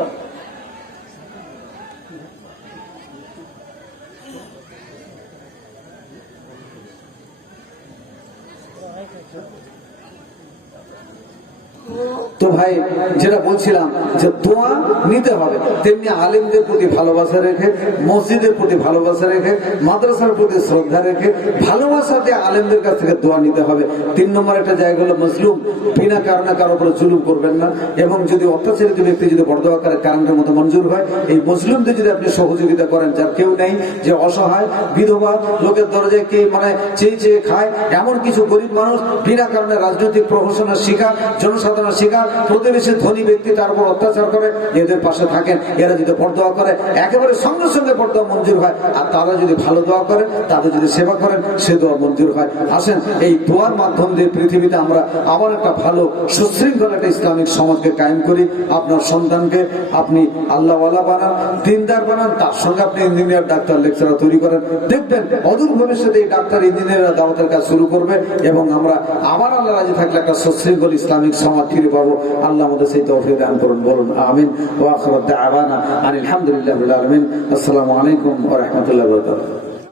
Oh. তো ভাই যেটা বলছিলাম যে দোয়া নিতে হবে, তেমনি আলেমদের প্রতি ভালোবাসা রেখে, মসজিদের প্রতি ভালোবাসা রেখে, মাদ্রাসার প্রতি শ্রদ্ধা রেখে, ভালোবাসা দিয়ে আলেমদের কাছ থেকে দোয়া নিতে হবে। 3 নম্বর একটা জায়গা হলো মজলুম, বিনা কারণে কারো উপরে জুলুম করবেন না, এবং যদি অত্যাচারিত ব্যক্তি যদি বরদোয়া করে কারণের মতো মঞ্জুর হয়, এই মজলুমদের যদি আপনি সহযোগিতা করেন, যার কেউ নেই, যে অসহায় বিধবা, লোকের দরজায় কে মানে চেয়ে চেয়ে খায়, এমন কিছু গরিব মানুষ বিনা কারণে রাজনৈতিক প্রহসনের শিকার, জনসাধারণের শিকার, প্রতিবেশী ধনী ব্যক্তি তার উপর অত্যাচার করে, এদের পাশে থাকেন। এরা যদি বরদোয়া করে একেবারে সঙ্গে সঙ্গে বরদোয়া মঞ্জুর হয়, আর তারা যদি ভালো দোয়া করে, তাদের যদি সেবা করেন, সে দোয়া মঞ্জুর হয়। আসেন এই দোয়ার মাধ্যম দিয়ে পৃথিবীতে আমরা আবার একটা ভালো সুশৃঙ্খল একটা ইসলামিক সমাজকে কায়েম করি। আপনার সন্তানকে আপনি আল্লাহওয়ালা বানান, দিনদার বানান, তার সঙ্গে আপনি ইঞ্জিনিয়ার, ডাক্তার, লেকচারার তৈরি করেন। দেখবেন অদূর ভবিষ্যতে এই ডাক্তার, ইঞ্জিনিয়াররা দাওয়াতের কাজ শুরু করবে, এবং আমরা আবার আল্লাহ রাজি থাকলে একটা সুশৃঙ্খল ইসলামিক সমাজ ফিরে পাবো। আল্লাহ আমাদের সেই তৌফিক দান করুন, বলুন আমিন। ওয়া আখিরু দাওয়ানা আনিল হামদুলিল্লাহি রাব্বিল আলামিন। আসসালামু আলাইকুম ওয়া রাহমাতুল্লাহি ওয়া বারাকাতুহু।